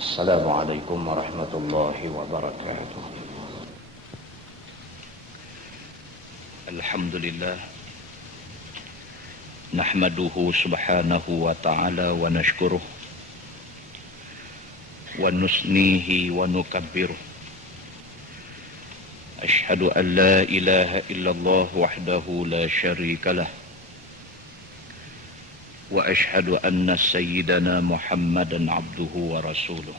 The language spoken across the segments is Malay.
السلام عليكم ورحمة الله وبركاته. الحمد لله نحمده سبحانه وتعالى ونشكره ونثنيه ونكبره. أشهد أن لا إله إلا الله وحده لا شريك له وأشهد أن سيدنا محمدا عبده ورسوله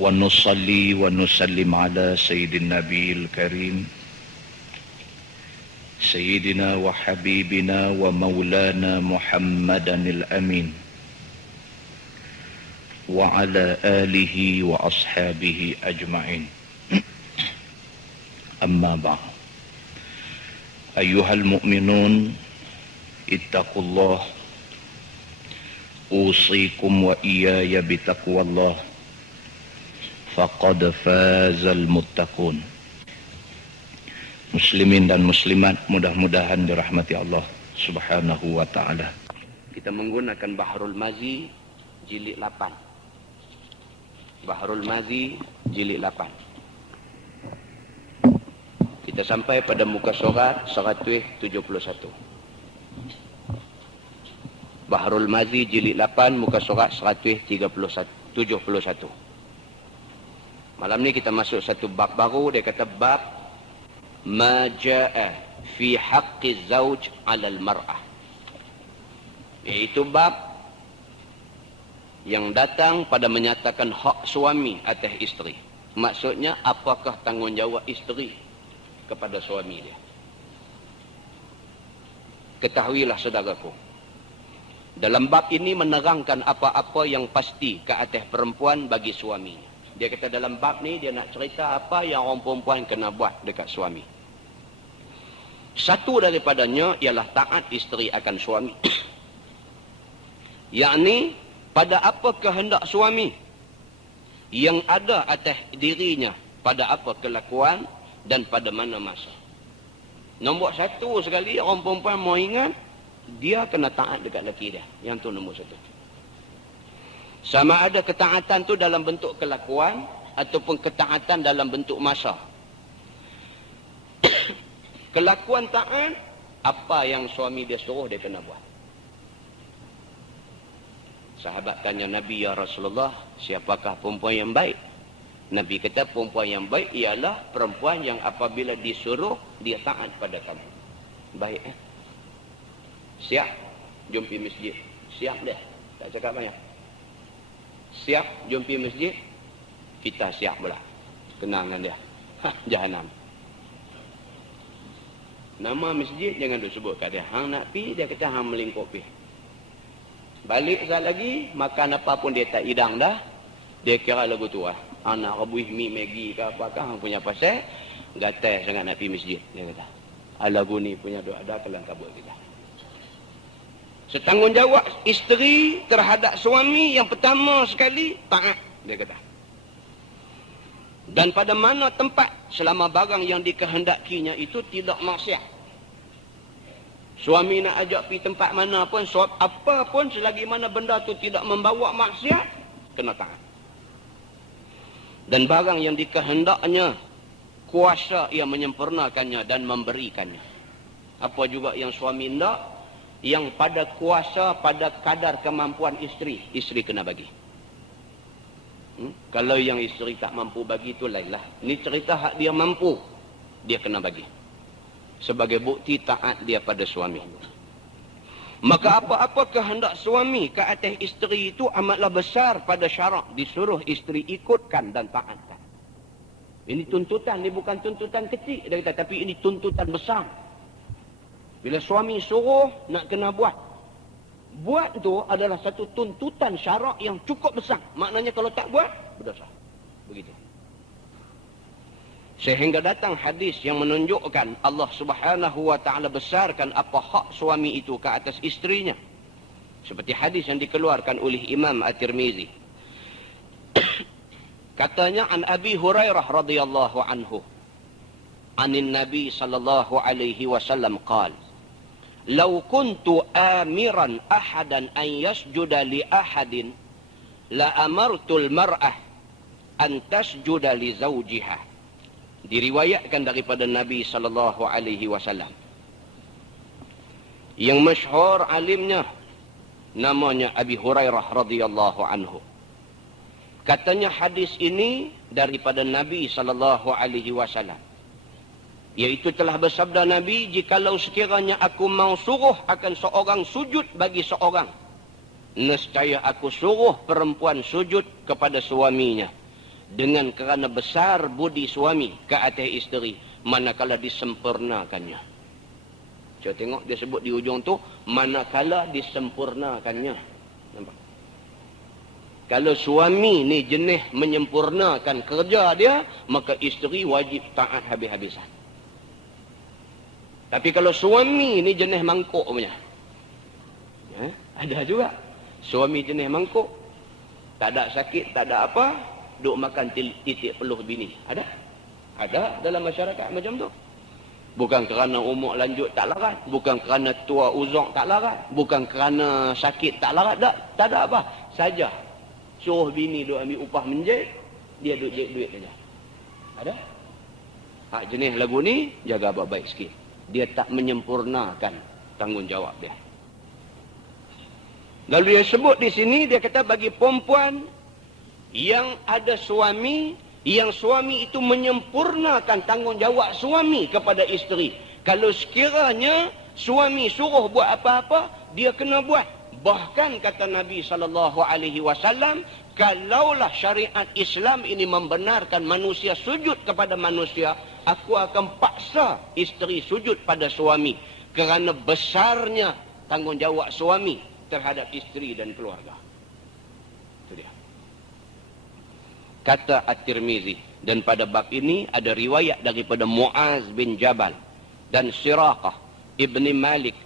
ونصلي ونسلم على سيد النبي الكريم سيدنا وحبيبنا ومولانا محمدا الأمين وعلى آله وأصحابه أجمعين. أما بعد، أيها المؤمنون اتقوا الله أوصيكم وإياي بتقوى الله فقد فاز المتقون. Muslimin dan muslimat, mudah-mudahan dirahmati Allah Subhanahu wa taala. Kita menggunakan Bahrul Mazi jilid 8. Bahrul Mazi jilid 8. Kita sampai pada muka surat 171. Bahrul Mazi jilid 8 muka surat 171. Malam ni kita masuk satu bab baru. Dia kata bab ma jaa fi haqqi zauj 'ala al-mar'ah. Iaitu bab yang datang pada menyatakan hak suami atas isteri. Maksudnya apakah tanggungjawab isteri kepada suami dia. Ketahuilah saudaraku, dalam bab ini menerangkan apa-apa yang pasti ke atas perempuan bagi suaminya. Dia kata dalam bab ni dia nak cerita apa yang orang perempuan kena buat dekat suami. Satu daripadanya ialah taat isteri akan suami. Yakni pada apa kehendak suami yang ada atas dirinya, pada apa kelakuan dan pada mana masa. Nombor satu sekali orang perempuan mau ingat, dia kena taat dekat lelaki dia. Yang tu nombor satu. Sama ada ketaatan tu dalam bentuk kelakuan ataupun ketaatan dalam bentuk masa. Kelakuan taat, apa yang suami dia suruh dia kena buat. Sahabat tanya Nabi, ya Rasulullah, siapakah perempuan yang baik? Nabi kata perempuan yang baik ialah perempuan yang apabila disuruh dia taat pada kamu. Baik Siap jom pergi masjid. Siap dah. Tak cakap banyak. Siap jom pergi masjid. Kita siap pula. Kenal dengan dia. Jahanam. Nama masjid jangan disebut kat dia. Hang nak pergi, dia kata hang melingkup pergi. Balik sekali lagi, makan apa pun dia tak hidang dah. Dia kira lagu tu lah. Hang nak rebuih mi Maggi ke apakah, hang punya pasal. Gatai sangat nak pergi masjid. Dia kata. Lagu ni punya doa ada kelang kabut kita. Setanggungjawab isteri terhadap suami yang pertama sekali taat, dia kata. Dan pada mana tempat selama barang yang dikehendakinya itu tidak maksiat. Suami nak ajak pergi tempat mana pun, apa pun selagi mana benda tu tidak membawa maksiat, kena taat. Dan barang yang dikehendaknya, kuasa ia menyempurnakannya dan memberikannya. Apa juga yang suami hendak, yang pada kuasa, pada kadar kemampuan isteri, isteri kena bagi. Kalau yang isteri tak mampu bagi, itu lainlah. Ini cerita hak dia mampu, dia kena bagi. Sebagai bukti taat dia pada suami. Maka apa-apa kehendak suami ke atas isteri itu amatlah besar pada syarak. Disuruh isteri ikutkan dan taatkan. Ini tuntutan, ini bukan tuntutan kecil, dia kata, tapi ini tuntutan besar. Bila suami suruh, nak kena buat. Buat tu adalah satu tuntutan syarak yang cukup besar. Maknanya kalau tak buat, berdosa. Begitu. Sehingga datang hadis yang menunjukkan Allah Subhanahu wa ta'ala besarkan apa hak suami itu ke atas isterinya. Seperti hadis yang dikeluarkan oleh Imam At-Tirmizi. Katanya an Abi Hurairah radhiyallahu anhu. Anin Nabi sallallahu alaihi wasallam qala "Law kuntu amiran ahadan an yasjuda li ahadin la amartul mar'ah an tasjuda li zawjiha. Diriwayatkan daripada Nabi sallallahu alaihi wasallam. Yang masyhur alimnya namanya Abi Hurairah radhiyallahu anhu. Katanya hadis ini daripada Nabi sallallahu alaihi wasallam. Iaitu telah bersabda Nabi, jikalau sekiranya aku mau suruh akan seorang sujud bagi seorang, nescaya aku suruh perempuan sujud kepada suaminya, dengan kerana besar budi suami ke atas isteri, manakala disempurnakannya. Coba tengok dia sebut di ujung tu, manakala disempurnakannya. Nampak? Kalau suami ni jenis menyempurnakan kerja dia, maka isteri wajib taat habis-habisan. Tapi kalau suami ni jenis mangkuk punya, ada juga suami jenis mangkuk, tak ada sakit, tak ada apa, duk makan titik peluh bini. Ada dalam masyarakat macam tu. Bukan kerana umur lanjut tak larat, bukan kerana tua uzak tak larat, bukan kerana sakit tak larat, tak ada apa. Saja suruh bini duk ambil upah menjahit, dia duk jahit duit saja. Ada? Hak jenis lagu ni jaga baik-baik sikit. Dia tak menyempurnakan tanggungjawab dia. Lalu dia sebut di sini, dia kata bagi perempuan yang ada suami, yang suami itu menyempurnakan tanggungjawab suami kepada isteri. Kalau sekiranya suami suruh buat apa-apa, dia kena buat. Bahkan kata Nabi SAW, kalaulah syariat Islam ini membenarkan manusia sujud kepada manusia, aku akan paksa isteri sujud pada suami, kerana besarnya tanggungjawab suami terhadap isteri dan keluarga. Itu dia. Kata At-Tirmizi, dan pada bab ini ada riwayat daripada Muaz bin Jabal dan Siraqah ibni Malik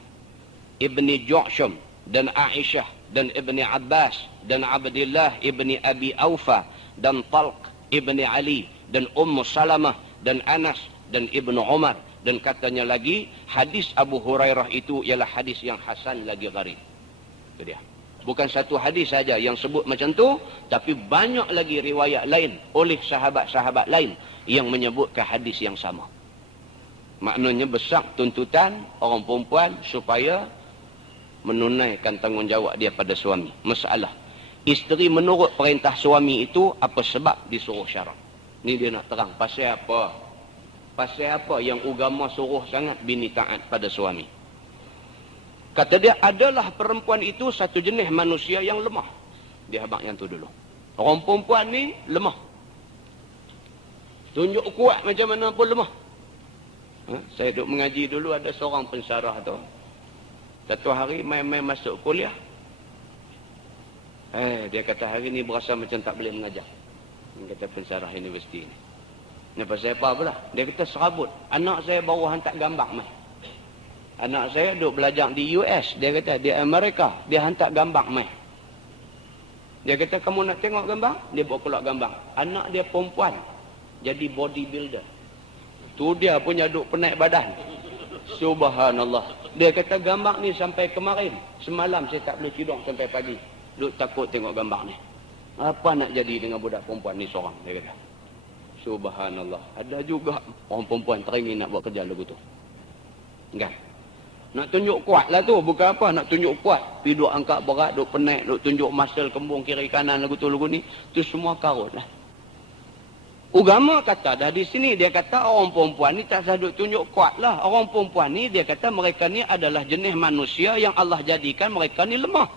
ibni Ju'shum dan Aisyah dan Ibni Abbas dan Abdullah ibni Abi Aufa dan Talq ibni Ali dan Ummu Salamah dan Anas dan Ibnu Umar. Dan katanya lagi, hadis Abu Hurairah itu ialah hadis yang hasan lagi gharib. Itu dia. Bukan satu hadis saja yang sebut macam tu, tapi banyak lagi riwayat lain oleh sahabat-sahabat lain yang menyebutkan hadis yang sama. Maknanya besar tuntutan orang perempuan supaya menunaikan tanggungjawab dia pada suami. Masalah, isteri menurut perintah suami itu apa sebab disuruh syarak. Ni dia nak terang pasal apa. Pasal apa yang agama suruh sangat bini taat pada suami. Kata dia, adalah perempuan itu satu jenis manusia yang lemah. Dia abang yang tu dulu. Orang perempuan ni lemah. Tunjuk kuat macam mana pun lemah. Saya duduk mengaji dulu, ada seorang pensarah tu. Satu hari main-main masuk kuliah. Dia kata hari ni berasa macam tak boleh mengajar. Dia kata pensarah universiti ni. Kenapa saya apa pula? Dia kata serabut. Anak saya baru hantar gambar mai. Anak saya duduk belajar di US. Dia kata di Amerika. Dia hantar gambar mai. Dia kata kamu nak tengok gambar? Dia bawa keluar gambar. Anak dia perempuan. Jadi bodybuilder. Tu dia punya duduk penaik badan. Subhanallah. Dia kata gambar ni sampai kemarin. Semalam saya tak boleh tidur sampai pagi. Duk takut tengok gambar ni. Apa nak jadi dengan budak perempuan ni seorang? Dia kata. Subhanallah. Ada juga orang perempuan teringin nak buat kerja lagu tu. Kan? Nak tunjuk kuat lah tu. Bukan apa. Nak tunjuk kuat. Pergi duk angkat berat. Duk penaik. Duk tunjuk muscle kembung kiri kanan lagu tu lagu ni. Tu semua karut lah. Agama kata dah di sini, dia kata orang perempuan ni tak sadut tunjuk kuat lah. Orang perempuan ni dia kata mereka ni adalah jenis manusia yang Allah jadikan mereka ni lemah.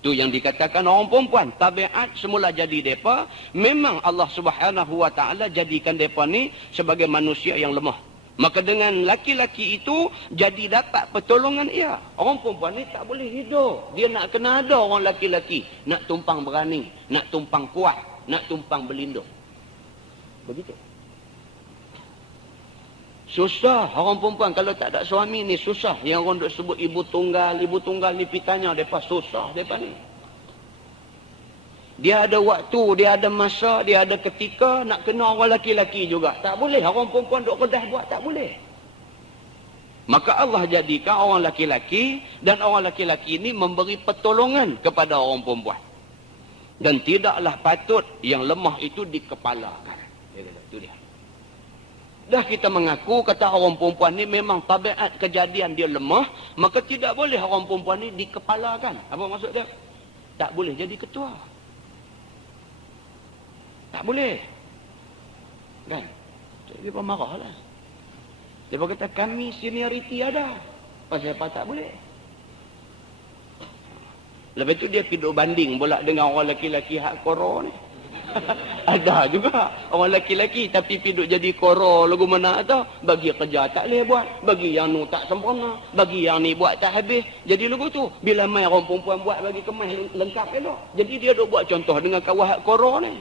Tu yang dikatakan orang perempuan. Tabiat semula jadi mereka, memang Allah Subhanahu Wa Taala jadikan mereka ni sebagai manusia yang lemah. Maka dengan laki-laki itu jadi dapat pertolongan ia. Orang perempuan ni tak boleh hidup. Dia nak kena ada orang laki-laki. Nak tumpang berani, nak tumpang kuat, nak tumpang berlindung. Begitu. Susah orang perempuan kalau tak ada suami ni, susah. Yang orang duk sebut ibu tunggal ni pitanya depa susah depa ni. Dia ada waktu, dia ada masa, dia ada ketika nak kena orang laki-laki juga. Tak boleh orang perempuan duk kedah buat, tak boleh. Maka Allah jadikan orang laki-laki, dan orang laki-laki ini memberi pertolongan kepada orang perempuan. Dan tidaklah patut yang lemah itu dikepalakan. Itu dia. Dah kita mengaku kata orang perempuan ni memang tabiat kejadian dia lemah, maka tidak boleh orang perempuan ni dikepalakan. Apa maksud dia? Tak boleh jadi ketua. Tak boleh. Kan? Dia pun marah lah. Dia kata kami senioriti ada. Pasal apa tak boleh? Lepas tu dia pergi banding pula dengan orang laki-laki hak koro ni. Ada juga orang laki-laki tapi pergi jadi koro lagu mana tau. Bagi kerja tak boleh buat. Bagi yang nu tak sempurna. Bagi yang ni buat tak habis. Jadi lagu tu. Bila mai orang perempuan buat bagi kemas lengkap elok. Jadi dia duk buat contoh dengan kawan hak koro ni.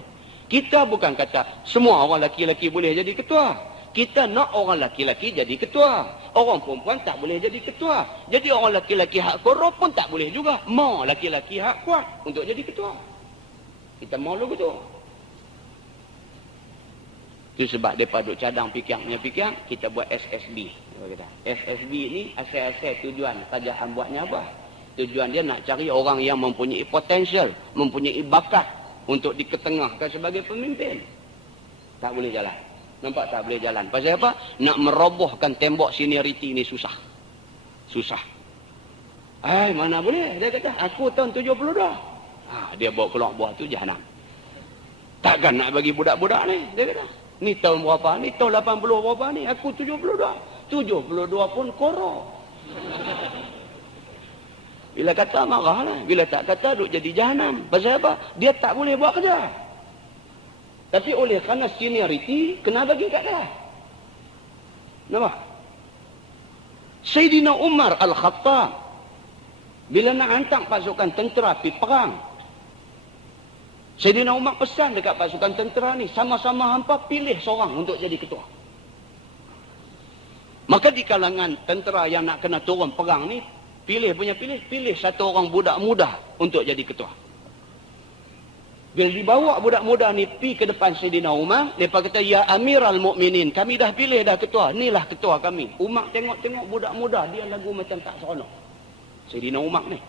Kita bukan kata semua orang laki-laki boleh jadi ketua. Kita nak orang laki-laki jadi ketua. Orang perempuan tak boleh jadi ketua. Jadi orang laki-laki hak koro pun tak boleh juga. Mau laki-laki hak kuat untuk jadi ketua. Kita mau lagu tu. Itu sebab mereka duk cadang fikir, kita buat SSB. SSB ni asal-asal tujuan kerajaan buatnya apa? Tujuan dia nak cari orang yang mempunyai potensial, mempunyai bakat untuk diketengahkan sebagai pemimpin. Tak boleh jalan. Nampak tak boleh jalan. Pasal apa? Nak merobohkan tembok senioriti ni susah. Susah. Mana boleh? Dia kata, aku tahun 72. Dia bawa keluar buah tu jahanam. Takkan nak bagi budak-budak ni? Dia kata, ni tahun berapa? Ni tahun 80 berapa ni? Aku 72. 72 pun koro. Bila kata marah lah. Bila tak kata duk jadi jahanam. Pasal apa? Dia tak boleh buat kerja. Tapi oleh kerana senioriti, kena bagi kat dia. Nampak? Sayyidina Umar Al-Khattab, bila nak hantar pasukan tentera pergi perang, Sayyidina Umar pesan dekat pasukan tentera ni, sama-sama hampa pilih seorang untuk jadi ketua. Maka di kalangan tentera yang nak kena turun perang ni, pilih satu orang budak muda untuk jadi ketua. Bila dibawa budak muda ni pi ke depan Sayyidina Umar, mereka kata, ya Amiral Mukminin, kami dah pilih dah ketua, inilah ketua kami. Umar tengok-tengok budak muda, dia lagu macam tak seronok. Sayyidina Umar ni,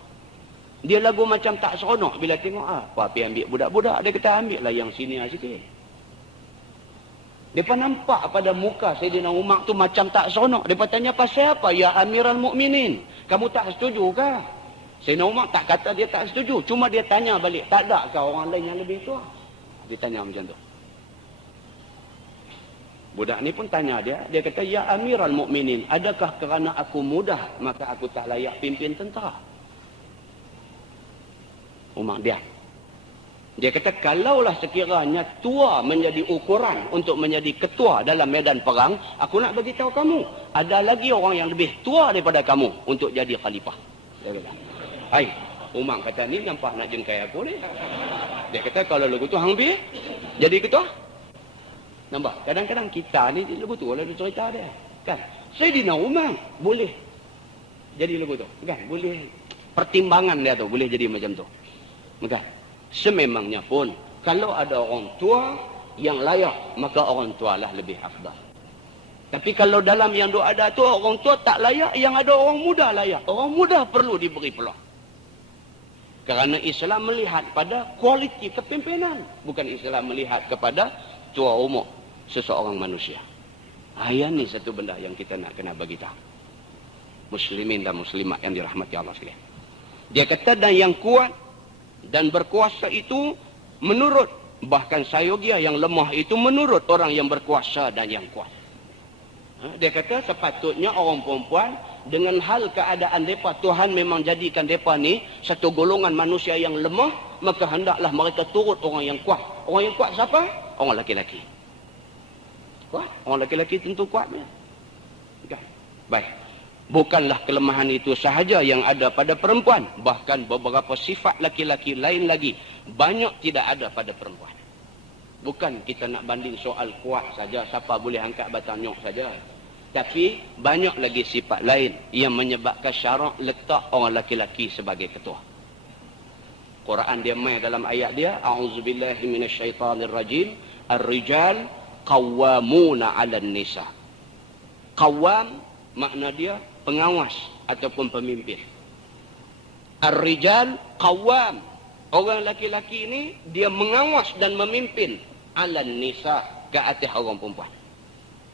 dia lagu macam tak seronok bila tengok, apa pergi ambil budak-budak. Dia kata, ambil lah yang senior sikit. Mereka nampak pada muka Sayyidina Umar tu macam tak seronok. Mereka tanya, pasal apa ya Amiral Mukminin? Kamu tak setuju kah? Sayyidina Umar tak kata dia tak setuju. Cuma dia tanya balik, tak ada ke orang lain yang lebih tua? Dia tanya macam tu. Budak ni pun tanya dia. Dia kata, ya Amiral Mukminin, adakah kerana aku mudah, maka aku tak layak pimpin tentera? Umar diam. Dia kata, kalaulah sekiranya tua menjadi ukuran untuk menjadi ketua dalam medan perang, aku nak bagi tahu kamu, ada lagi orang yang lebih tua daripada kamu untuk jadi khalifah. Dia kata, hai, Umar kata, ni nampak nak jengkai aku ni. Dia kata, kalau lagu tu hang pergi jadi ketua. Nampak? Kadang-kadang kita ni lagu tu ada cerita dia. Kan? Sayyidina Umar boleh jadi lagu tu. Kan? Boleh. Pertimbangan dia tu boleh jadi macam tu. Maka sememangnya pun kalau ada orang tua yang layak, maka orang tua lah lebih afdal. Tapi kalau dalam yang duk ada tu orang tua tak layak, yang ada orang muda layak. Orang muda perlu diberi peluang. Kerana Islam melihat pada kualiti kepimpinan, bukan Islam melihat kepada tua umur seseorang manusia. Yang ni satu benda yang kita nak kena bagi tahu. Muslimin dan muslimat yang dirahmati Allah sekalian. Dia kata, dan yang kuat dan berkuasa itu menurut, bahkan sayogia yang lemah itu menurut orang yang berkuasa dan yang kuat. Dia kata sepatutnya orang perempuan dengan hal keadaan mereka, Tuhan memang jadikan mereka ni satu golongan manusia yang lemah, maka hendaklah mereka turut orang yang kuat. Orang yang kuat siapa? Orang laki-laki. Kuat? Orang laki-laki tentu kuat. Okay. Baik. Bukanlah kelemahan itu sahaja yang ada pada perempuan. Bahkan beberapa sifat laki-laki lain lagi banyak tidak ada pada perempuan. Bukan kita nak banding soal kuat saja, siapa boleh angkat batang nyok saja. Tapi banyak lagi sifat lain yang menyebabkan syarak letak orang laki-laki sebagai ketua. Quran dia main dalam ayat dia, a'udzubillahi minasyaitanirrajim, ar-rijal qawwamuna 'alan nisa. Qawwam makna dia pengawas ataupun pemimpin. Ar-rijal qawwam. Orang laki-laki ini dia mengawas dan memimpin 'alan nisa, ke atas orang perempuan.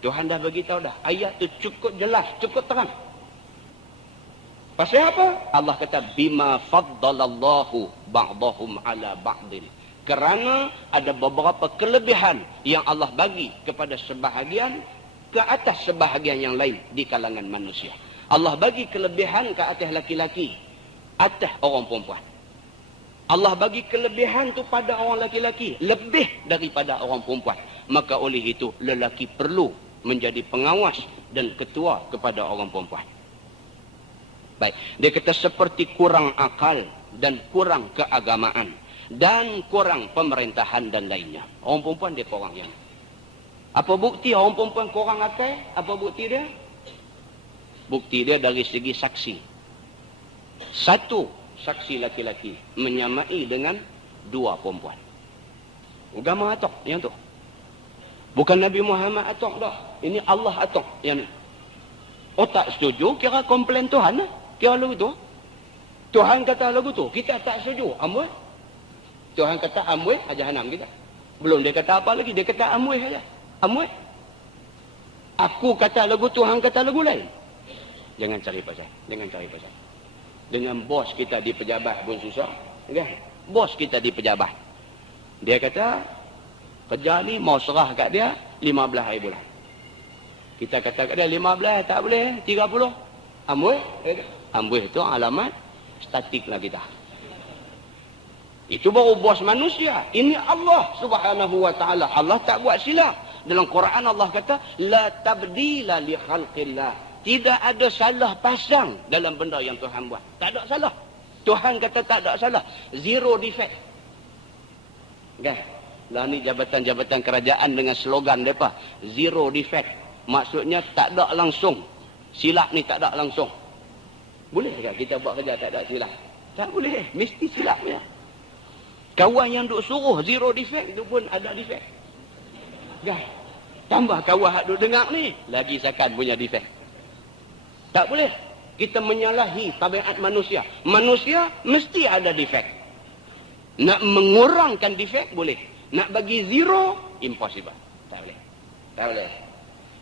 Tuhan dah beritahu dah. Ayat tu cukup jelas, cukup terang. Pasal apa? Allah kata bima faddalallahu ba'dahum 'ala ba'din. Kerana ada beberapa kelebihan yang Allah bagi kepada sebahagian ke atas sebahagian yang lain di kalangan manusia. Allah bagi kelebihan ke atas laki-laki, atas orang perempuan. Allah bagi kelebihan tu pada orang laki-laki lebih daripada orang perempuan. Maka oleh itu lelaki perlu menjadi pengawas dan ketua kepada orang perempuan. Baik, dia kata seperti kurang akal dan kurang keagamaan dan kurang pemerintahan dan lainnya. Orang perempuan dia kurang yang. Apa bukti orang perempuan kurang akal? Apa bukti dia? Bukti dia dari segi saksi. Satu saksi laki-laki menyamai dengan dua perempuan. Agama atok yang tu. Bukan Nabi Muhammad atok dah. Ini Allah atok yang ni. Oh tak setuju, kira komplain Tuhan lah. Kira lagu tu. Tuhan kata lagu tu, kita tak setuju. Amway. Tuhan kata amway, jahanam kita. Belum dia kata apa lagi, dia kata amway saja. Amway. Aku kata lagu, Tuhan kata lagu lain. Jangan cari pasal. Jangan cari pasal. Dengan bos kita di pejabat pun susah. Kan? Bos kita di pejabat. Dia kata, kerja ni mau serah kat dia 15 hari bulan. Kita kata kat dia 15 tak boleh, 30. Amboi. Amboi itu alamat statik lah kita. Itu baru bos manusia. Ini Allah Subhanahu wa taala. Allah tak buat silap. Dalam Quran Allah kata, la tabdila li khalqillah. Tidak ada salah pasang dalam benda yang Tuhan buat. Tak ada salah. Tuhan kata tak ada salah. Zero defect. Kan? Lah ni jabatan-jabatan kerajaan dengan slogan mereka. Zero defect. Maksudnya tak ada langsung. Silap ni tak ada langsung. Boleh tak kita buat kerja tak ada silap? Tak boleh. Mesti silapnya. Kawan yang duk suruh zero defect itu pun ada defect. Kan? Tambah kawan yang duk dengar ni. Lagi sakan punya defect. Tak boleh. Kita menyalahi tabiat manusia. Manusia mesti ada defect. Nak mengurangkan defect boleh. Nak bagi zero, impossible. Tak boleh. Tak boleh.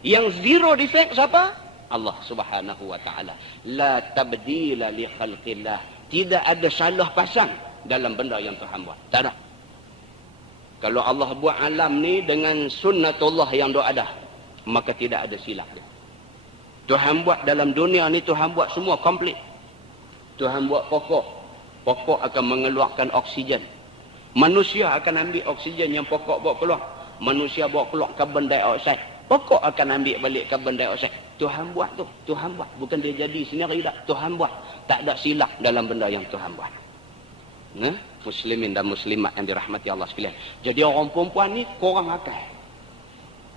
Yang zero defect siapa? Allah Subhanahu wa taala. La tabdila li khalqillah. Tidak ada salah pasang dalam benda yang Tuhan buat. Tak ada. Kalau Allah buat alam ni dengan sunnatullah yang ada, maka tidak ada silap dia. Tuhan buat dalam dunia ni, Tuhan buat semua komplit. Tuhan buat pokok. Pokok akan mengeluarkan oksigen. Manusia akan ambil oksigen yang pokok bawa keluar. Manusia bawa keluar karbon dioksida. Pokok akan ambil balik karbon dioksida. Tuhan buat tu. Tuhan buat. Bukan dia jadi sendiri tak. Tuhan buat. Tak ada silap dalam benda yang Tuhan buat. Nah, muslimin dan muslimat yang dirahmati Allah sekalian. Jadi orang perempuan ni kurang akal.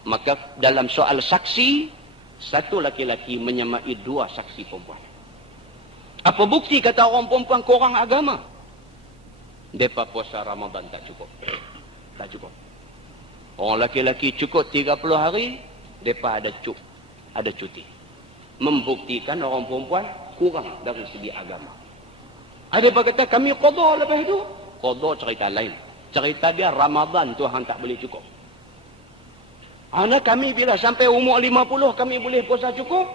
Maka dalam soal saksi, satu laki-laki menyamai dua saksi perempuan. Apa bukti kata orang perempuan kurang agama? Mereka puasa Ramadan tak cukup. Tak cukup. Orang laki-laki cukup 30 hari, mereka ada cuti. Membuktikan orang perempuan kurang dari segi agama. Ada yang kata kami qada lepas itu. Qada cerita lain. Cerita dia Ramadan Tuhan tak boleh cukup. Anak kami bila sampai umur 50 kami boleh puasa cukup.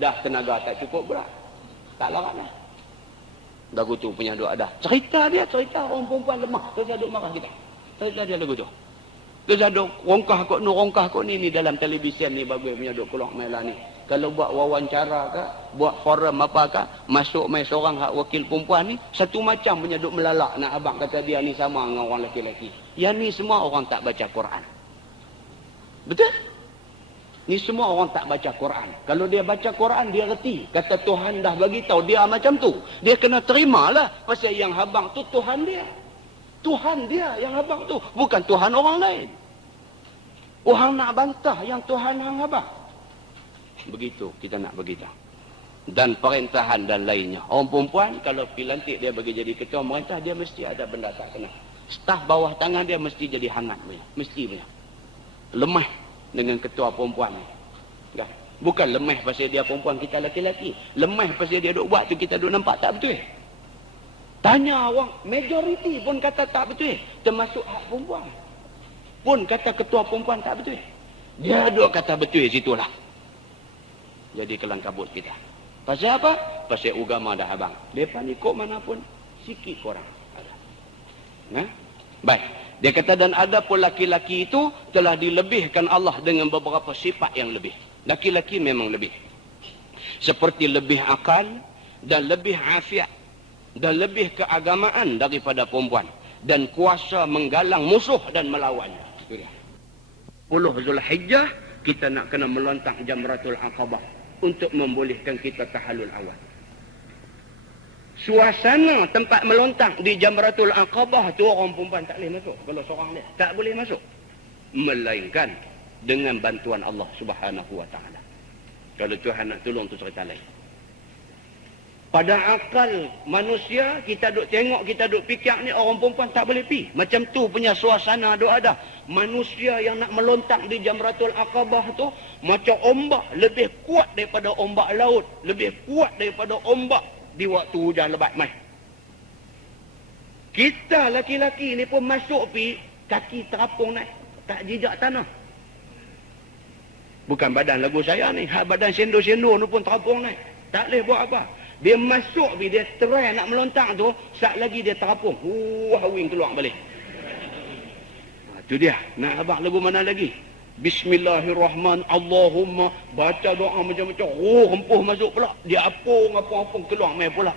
Dah tenaga tak cukup pula. Tak larat dah. Dah tu punya doa dah. Cerita orang perempuan lemah. Terus duk marah kita. Cerita dia lagu tu. Terus duk rongkah kok ni dalam televisyen ni bagus punya duk keluar mai lah ni. Kalau buat wawancara ke, buat forum apa ke, masuk mai seorang hak wakil perempuan ni, satu macam punya duk melalak nak abang kata dia ni sama dengan orang lelaki. Yang ni semua orang tak baca Quran. Betul? Ni semua orang tak baca Quran. Kalau dia baca Quran, dia reti. Kata Tuhan dah bagi tahu dia macam tu. Dia kena terimalah. Pasal yang habang tu Tuhan dia. Tuhan dia yang habang tu. Bukan Tuhan orang lain. Orang nak bantah yang Tuhan yang habang. Begitu kita nak beritahu. Dan perintahan dan lainnya. Orang perempuan, kalau pergi lantik dia bagi jadi ketua merintah, dia mesti ada benda tak kena. Staf bawah tangan dia mesti jadi hangat punya. Mesti punya. Lemah dengan ketua perempuan ni. Bukan lemah pasal dia perempuan, kita laki-laki. Lemah pasal dia duk buat tu, kita duk nampak tak betul. Tanya orang, majoriti pun kata tak betul. Termasuk hak perempuan. Pun kata ketua perempuan tak betul. Dia duk kata betul situlah. Jadi kelang kabut kita. Pasal apa? Pasal agama dah abang. Mereka ni kok mana pun, sikit korang. Nah? Baik. Dia kata, dan ada pun laki-laki itu telah dilebihkan Allah dengan beberapa sifat yang lebih. Laki-laki memang lebih. Seperti lebih akal dan lebih afiat dan lebih keagamaan daripada perempuan. Dan kuasa menggalang musuh dan melawannya. Itu dia. 10 Zulhijjah, kita nak kena melontak Jamratul Aqabah untuk membolehkan kita tahallul awal. Suasana tempat melontak di Jamratul Aqabah tu orang perempuan tak boleh masuk. Kalau seorang dia tak boleh masuk. Melainkan dengan bantuan Allah Subhanahu wa taala. Kalau Tuhan nak tolong tu cerita lain. Pada akal manusia, kita duk tengok, kita duk fikir ni orang perempuan tak boleh pi. Macam tu punya suasana duk ada. Manusia yang nak melontak di Jamratul Aqabah tu macam ombak, lebih kuat daripada ombak laut, lebih kuat daripada ombak di waktu hujan lebat mai. Kita laki-laki ni pun masuk pi, kaki terapung naik, tak jejak tanah. Bukan badan lagu saya ni, badan sendor-sendor ni pun terapung naik. Tak boleh buat apa. Dia masuk pi, dia try nak melontak tu, sat lagi dia terapung. Wing keluar balik. Itu dia. Nak abang lagu mana lagi? Bismillahirrahmanirrahim. Allahumma, baca doa macam-macam. Hempuh masuk pula. Dia apung keluar mai pula.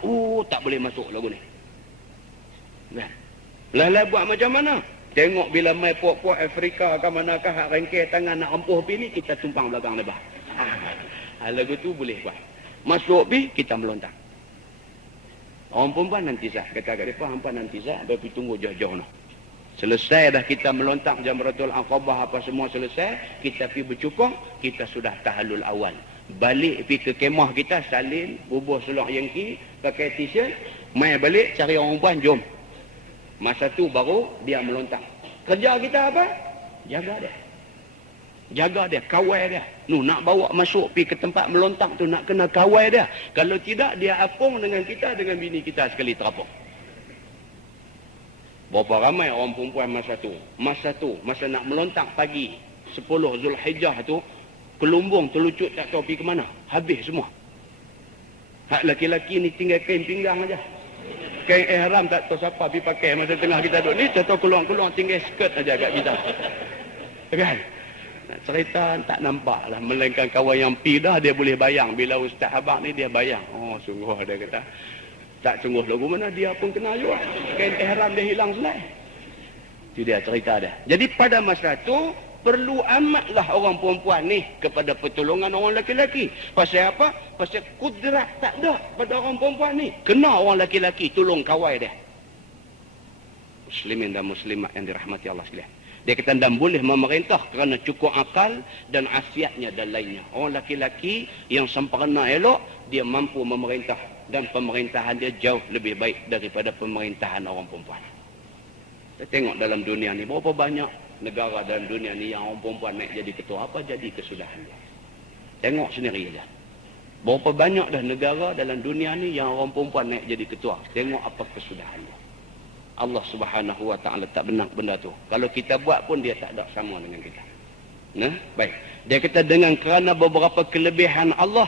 Tak boleh masuk lagu ni. Nah. Lah buat macam mana? Tengok bila mai puak-puak Afrika ke manakah hak rengkeh tangan nak empuh pi ni, kita tumpang belakang lebah. Lagu tu boleh buat. Masuk pi, kita melontak. Orang perempuan nanti sah. Kata kat mereka, hampa nanti sah. Tapi tunggu jauh-jauh noh. Selesai dah kita melontak Jamratul Aqabah, apa semua selesai, kita pergi bercukong, kita sudah tahallul awal. Balik pergi ke kemah kita, salin, bubuh seluar yengki, pakai t-shirt, mai balik, cari orang perempuan, jom. Masa tu baru dia melontak. Kerja kita apa? Jaga dia. Jaga dia, kawal dia. Nak bawa masuk pergi ke tempat melontak tu, nak kena kawal dia. Kalau tidak, dia apung dengan kita, dengan bini kita sekali terapung. Berapa ramai orang perempuan masa tu, masa nak melontak pagi 10 Zulhijjah tu, kelumbung terlucut tak tahu pergi ke mana. Habis semua. Hak laki-laki ni tinggal kain pinggang aja. Kain ihram tak tahu siapa pergi pakai masa tengah kita duduk ni, tak tahu keluar-keluar tinggal skirt aja kat kita. Kan? Nak cerita tak nampak lah. Melainkan kawan yang pi dah, dia boleh bayang. Bila Ustaz Abang ni dia bayang. Oh sungguh dia kata. Tak sungguh lagu mana dia pun kena juga. Kain ihram dia hilang selai. Itu dia cerita dia. Jadi pada masa tu perlu amatlah orang perempuan ni kepada pertolongan orang laki-laki. Pasal apa? Pasal kudrat tak ada pada orang perempuan ni. Kena orang laki-laki tolong kawal dia. Muslimin dan muslimat yang dirahmati Allah sekalian. Dia kata dan boleh memerintah kerana cukup akal dan afiatnya dan lainnya. Orang laki-laki yang sempurna elok, dia mampu memerintah. Dan pemerintahan dia jauh lebih baik daripada pemerintahan orang perempuan. Kita tengok dalam dunia ni, berapa banyak negara dalam dunia ni yang orang perempuan naik jadi ketua. Apa jadi kesudahan dia? Tengok sendiri aja. Berapa banyak dah negara dalam dunia ni yang orang perempuan naik jadi ketua. Tengok apa kesudahan dia. Allah Subhanahu wa taala tak benar benda tu. Kalau kita buat pun dia tak ada sama dengan kita. Nah, baik. Dia kata dengan kerana beberapa kelebihan Allah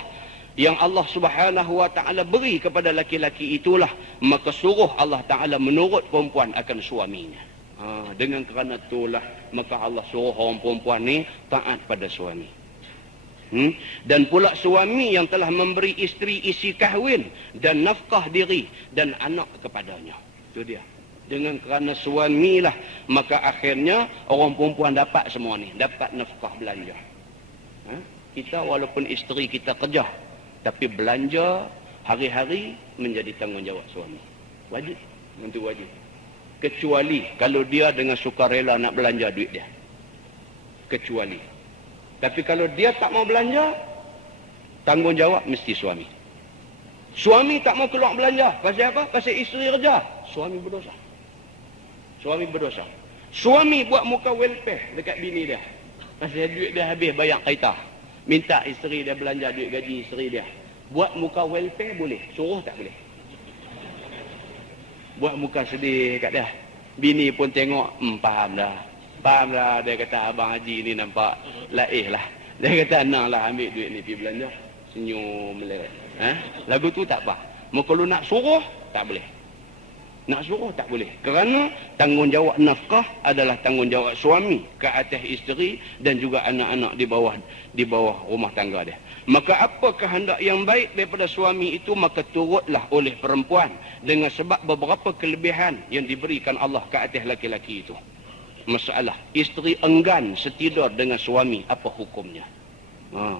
yang Allah Subhanahu wa taala beri kepada laki-laki itulah, maka suruh Allah taala menurut perempuan akan suaminya. Dengan kerana itulah maka Allah suruh orang perempuan ni taat pada suami. Dan pula suami yang telah memberi isteri isi kahwin dan nafkah diri dan anak kepadanya. Itu dia. Dengan kerana suamilah maka akhirnya orang perempuan dapat semua ni, dapat nafkah belanja. Kita walaupun isteri kita kerja, tapi belanja hari-hari menjadi tanggungjawab suami. Wajib, itu wajib. Kecuali kalau dia dengan sukarela nak belanja duit dia. Kecuali. Tapi kalau dia tak mau belanja, tanggungjawab mesti suami. Suami tak mau keluar belanja. Pasal apa? Pasal isteri kerja. Suami berdosa. Suami berdosa. Suami buat muka welfare dekat bini dia. Pasal duit dia habis bayar kereta. Minta isteri dia belanja duit gaji isteri dia. Buat muka welfare boleh, suruh tak boleh. Buat muka sedih kat dia. Bini pun tengok, faham dah. Faham dah, dia kata abang haji ni nampak laih lah. Dia kata nak lah ambil duit ni pergi belanja. Senyum meleret. Lagu tu tak apa. Kalau nak suruh, tak boleh. Nak suruh tak boleh. Kerana tanggungjawab nafkah adalah tanggungjawab suami ke atas isteri dan juga anak-anak di bawah rumah tangga dia. Maka apa kehendak yang baik daripada suami itu, maka turutlah oleh perempuan dengan sebab beberapa kelebihan yang diberikan Allah ke atas laki-laki itu. Masalah isteri enggan setidur dengan suami, apa hukumnya?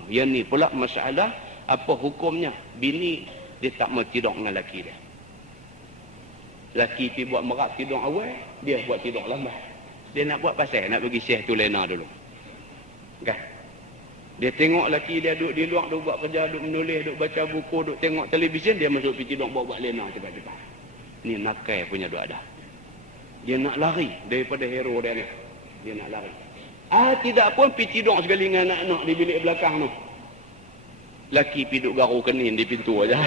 Yang ni pula masalah, apa hukumnya? Bini dia tak mau tidur dengan laki dia. Laki pergi buat merak tidur awal, dia buat tidur lambat. Dia nak buat pasal, nak bagi syekh tu lena dulu. Kan? Dia tengok laki dia duduk di luar, duduk buat kerja, duduk menulis, duduk baca buku, duduk tengok televisyen, dia masuk pergi tidur buat lena cepat-cepat. Ni nakai punya duk ada. Dia nak lari daripada hero dia ni. Dia nak lari. Tidak pun pergi tidur sekali dengan anak-anak di bilik belakang tu. Laki pergi duduk garu kening di pintu aja.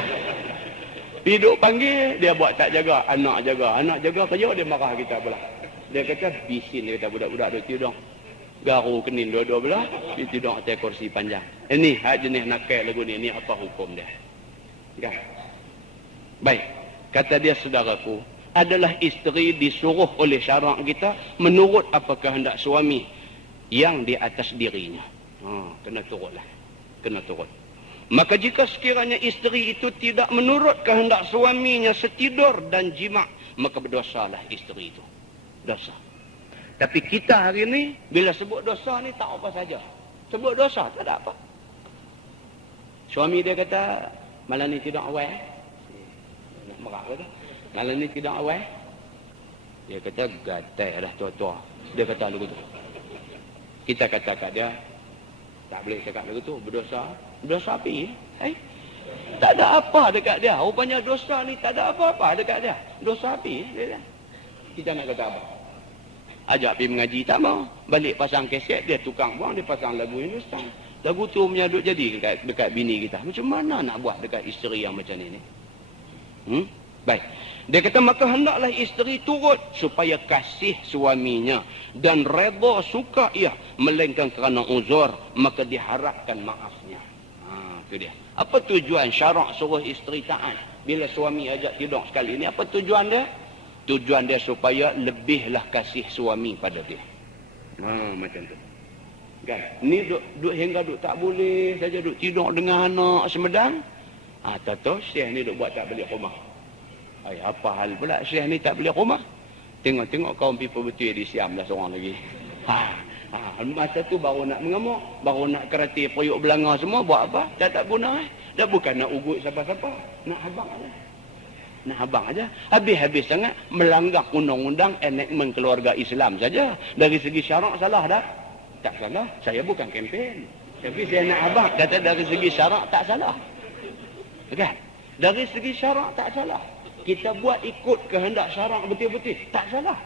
Piduk panggil, dia buat tak jaga. Anak jaga kerja, dia marah kita pula. Dia kata, bisin, dia kata budak-budak dia tidur. Garu kening dua-dua belah, dia tidur atas kursi panjang. Ini hak jenis nakal lagu ni, ini apa hukum dia? Kan? Baik, kata dia saudaraku, adalah isteri disuruh oleh syarak kita menurut apa kehendak suami yang di atas dirinya. Kena turutlah. Kena turut. Maka jika sekiranya isteri itu tidak menurut kehendak suaminya setidur dan jima', maka berdosalah isteri itu. Dosa. Tapi kita hari ni, bila sebut dosa ni tak apa saja. Sebut dosa, tak ada apa. Suami dia kata, malam ni tidak awal. Nak merah kata. Malam ni tidak awal. Dia kata, gatai dah tua-tua. Dia kata lagu tu. Kita kata kat dia, tak boleh cakap lagu tu, berdosa. Dosa api. Tak ada apa dekat dia. Rupanya dosa ni tak ada apa-apa dekat dia. Dosa api. Kita nak kata apa? Ajak pergi mengaji, tak mau. Balik pasang kaset, dia tukang buang, dia pasang lagu Hindustan. Lagu tu punya duk jadi dekat bini kita. Macam mana nak buat dekat isteri yang macam ni? Baik. Dia kata, maka hendaklah isteri turut supaya kasih suaminya dan redha suka ia, melainkan kerana uzur, maka diharapkan maafnya. Itu dia. Apa tujuan syarak suruh isteri taat? Bila suami ajak tidur sekali ni, apa tujuan dia? Tujuan dia supaya lebihlah kasih suami pada dia. Macam tu. Kan? Ni duk hingga duk tak boleh saja duk tidur dengan anak semedang. Tahu syekh ni duk buat tak balik rumah. Apa hal pula syekh ni tak balik rumah? Tengok kaum people betul di Siam dah seorang lagi. Masa tu baru nak mengamuk, baru nak kerati periuk belanga semua, buat apa? Tak guna. Dah bukan nak ugut siapa-siapa, nak habang aja. Nak habang aja. Habis-habis sangat melanggar undang-undang enactment keluarga Islam saja. Dari segi syarak salah dah? Tak salah. Saya bukan kempen. Tapi saya nak habang, kata dari segi syarak tak salah. Kan? Dari segi syarak tak salah. Kita buat ikut kehendak syarak betul-betul, tak salah.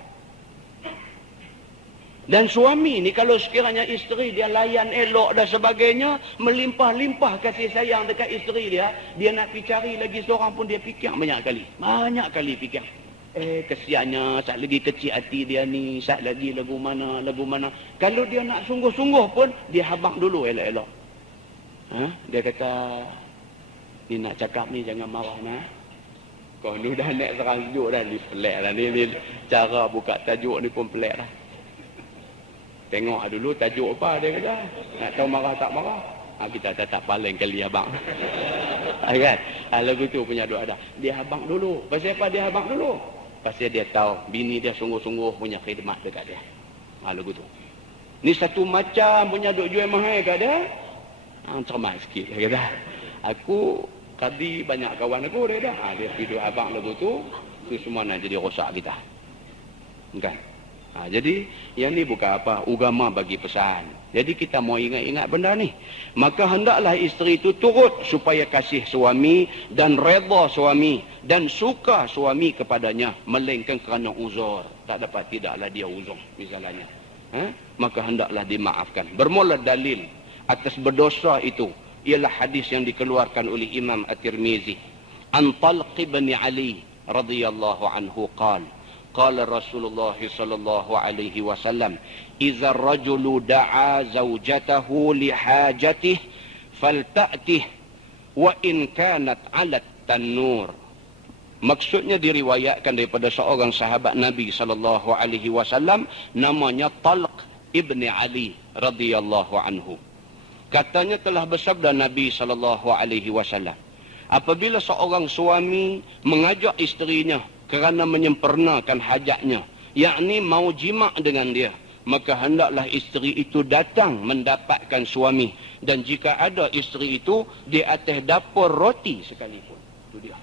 Dan suami ni kalau sekiranya isteri dia layan elok dan sebagainya, melimpah-limpah kasih sayang dekat isteri dia, dia nak pergi cari lagi seorang pun dia fikir banyak kali. Banyak kali fikir. Kesiannya, sat lagi kecil hati dia ni, sat lagi lagu mana. Kalau dia nak sungguh-sungguh pun, dia habang dulu elok-elok. Dia kata, ni nak cakap ni jangan marah nah. Kau ni dah nak serang tajuk dah, ni pelik dah. Ni cara buka tajuk ni pun pelik dah. Tengok dulu tajuk apa dia kata. Nak tahu marah tak marah. Kita tetap paling kali abang. Kan? Lagu tu punya doa dah. Dia abang dulu. Pasal apa dia abang dulu? Pasal dia tahu bini dia sungguh-sungguh punya khidmat dekat dia. Lagu tu. Ni satu macam punya duk jual mahal kat dia. Cermat sikit dia kata. Aku tadi banyak kawan aku dia dah. Dia pergi abang lagu tu. Tu semua nak jadi rosak kita. Kan? Jadi yang ni bukan apa, agama bagi pesan. Jadi kita mau ingat-ingat benda ni. Maka hendaklah isteri itu turut supaya kasih suami dan redha suami dan suka suami kepadanya, melainkan kerana uzur. Tak dapat, tidaklah dia uzur misalnya. Maka hendaklah dimaafkan. Bermula dalil atas berdosa itu ialah hadis yang dikeluarkan oleh Imam At-Tirmizi. An Talq bin Ali radhiyallahu anhu qala Rasulullah sallallahu alaihi wasallam, "Idza ar-rajulu da'a zawjatahu li hajatihi falta'tih wa in kanat 'ala at-tannur." Maksudnya diriwayatkan daripada seorang sahabat Nabi sallallahu alaihi wasallam namanya Talq ibn Ali radhiyallahu anhu. Katanya telah bersabda Nabi sallallahu alaihi wasallam, apabila seorang suami mengajak isterinya kerana menyempurnakan hajatnya, yakni mau jima' dengan dia, maka hendaklah isteri itu datang mendapatkan suami, dan jika ada isteri itu di atas dapur roti sekalipun. Itu dia.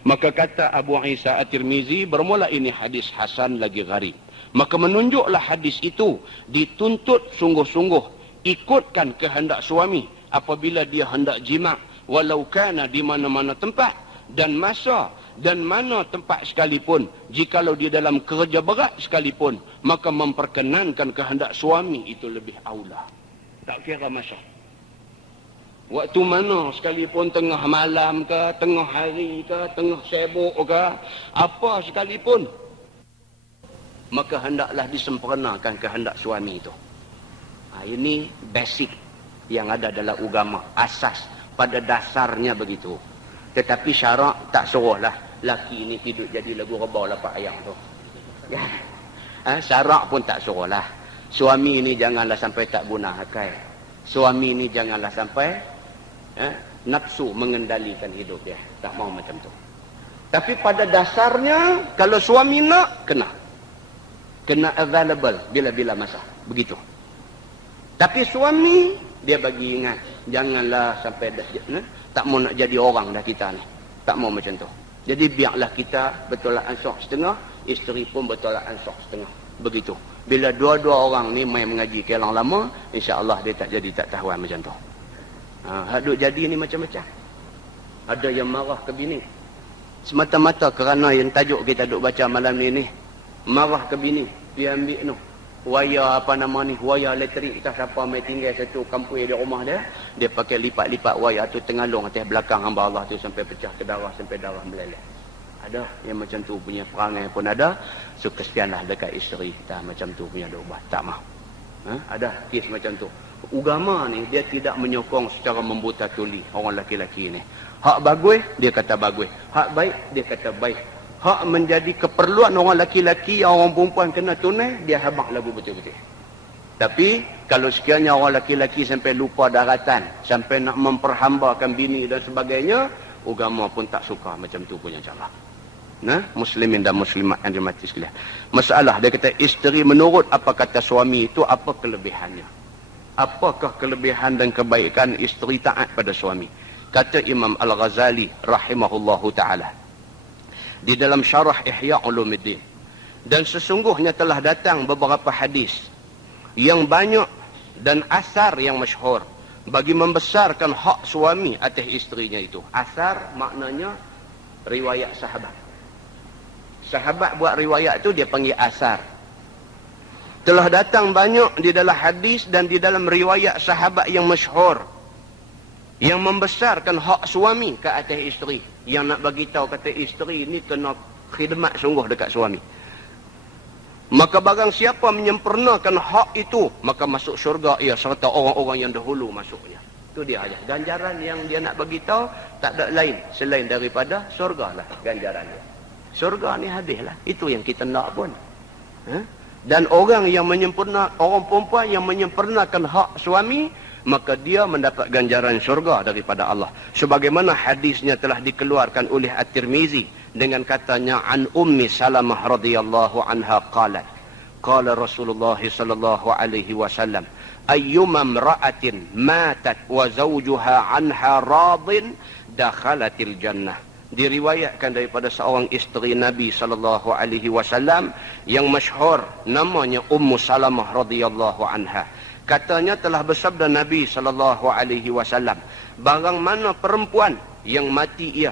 Maka kata Abu Isa At-Tirmizi, bermula ini hadis hasan lagi gharib. Maka menunjuklah hadis itu dituntut sungguh-sungguh ikutkan kehendak suami apabila dia hendak jima', walau kana di mana-mana tempat dan masa dan mana tempat sekalipun. Jikalau dia dalam kerja berat sekalipun, maka memperkenankan kehendak suami itu lebih aula. Tak kira masa. Waktu mana sekalipun, tengah malam ke, tengah hari ke, tengah sibuk ke, apa sekalipun, maka hendaklah disempurnakan kehendak suami itu. Ini basic yang ada dalam agama, asas pada dasarnya begitu. Tetapi syarak tak suruhlah laki ni hidup jadi lagu rebau lapak ayam tu. Ya. Syarak pun tak suruhlah. Suami ni janganlah sampai tak guna akal. Suami ni janganlah sampai nafsu mengendalikan hidup dia. Tak mau macam tu. Tapi pada dasarnya kalau suami nak, kena available bila-bila masa. Begitu. Tapi suami, dia bagi ingat, janganlah sampai tak mau nak jadi orang dah kita ni. Tak mau macam tu. Jadi biarlah kita bertolak ansur setengah, isteri pun bertolak ansur setengah. Begitu. Bila dua-dua orang ni main mengaji kelang lama, insya-Allah dia tak jadi tak tahuan macam tu. Hadut jadi ni macam-macam. Ada yang marah ke bini. Semata-mata kerana yang tajuk kita duk baca malam ni. Marah ke bini, dia ambil tu. Waya waya elektrik kita siapa mai tinggal satu kampung di rumah dia pakai lipat-lipat waya tu tengalung atas belakang hamba Allah tu sampai pecah ke darah, sampai darah meleleh. Ada yang macam tu punya perangai pun ada. So kesianlah dekat isteri kita macam tu punya doa. Tak mah. Ada kes macam tu. Agama ni dia tidak menyokong secara membuta tuli orang lelaki-lelaki ni. Hak bagus dia kata bagus, hak baik dia kata baik. Hak menjadi keperluan orang laki-laki, orang perempuan kena tunai, dia habaq lagu betul-betul. Tapi kalau sekiranya orang laki-laki sampai lupa daratan, sampai nak memperhambakan bini dan sebagainya, agama pun tak suka macam tu punya cara. Muslimin dan muslimat yang dirahmati sekalian. Masalah dia kata isteri menurut apa kata suami itu, apa kelebihannya? Apakah kelebihan dan kebaikan isteri taat pada suami? Kata Imam Al-Ghazali rahimahullahu ta'ala di dalam syarah Ihya Ulumuddin, dan sesungguhnya telah datang beberapa hadis yang banyak dan asar yang masyhur bagi membesarkan hak suami atas isterinya itu. Asar maknanya riwayat sahabat. Sahabat buat riwayat tu dia panggil asar. Telah datang banyak di dalam hadis dan di dalam riwayat sahabat yang masyhur yang membesarkan hak suami ke atas isteri, yang nak bagi tahu kata isteri ni kena khidmat sungguh dekat suami. Maka barang siapa menyempurnakan hak itu, maka masuk syurga ia serta orang-orang yang dahulu masuknya. Itu dia aja. Ganjaran yang dia nak bagi tahu tak ada lain selain daripada syurga lah ganjaran dia. Syurga ni hadislah. Itu yang kita nak pun. Dan orang perempuan yang menyempurnakan hak suami, maka dia mendapat ganjaran syurga daripada Allah. Sebagaimana hadisnya telah dikeluarkan oleh At-Tirmizi dengan katanya an Ummi Salamah radhiyallahu anha qalat qala Rasulullah sallallahu alaihi wasallam ayyuma imra'atin matat wa zawjuha anha radin dakhalatil jannah. Diriwayatkan daripada seorang isteri Nabi sallallahu alaihi wasallam yang masyhur namanya Ummu Salamah radhiyallahu anha. Katanya telah bersabda Nabi sallallahu alaihi wasallam, barang mana perempuan yang mati ia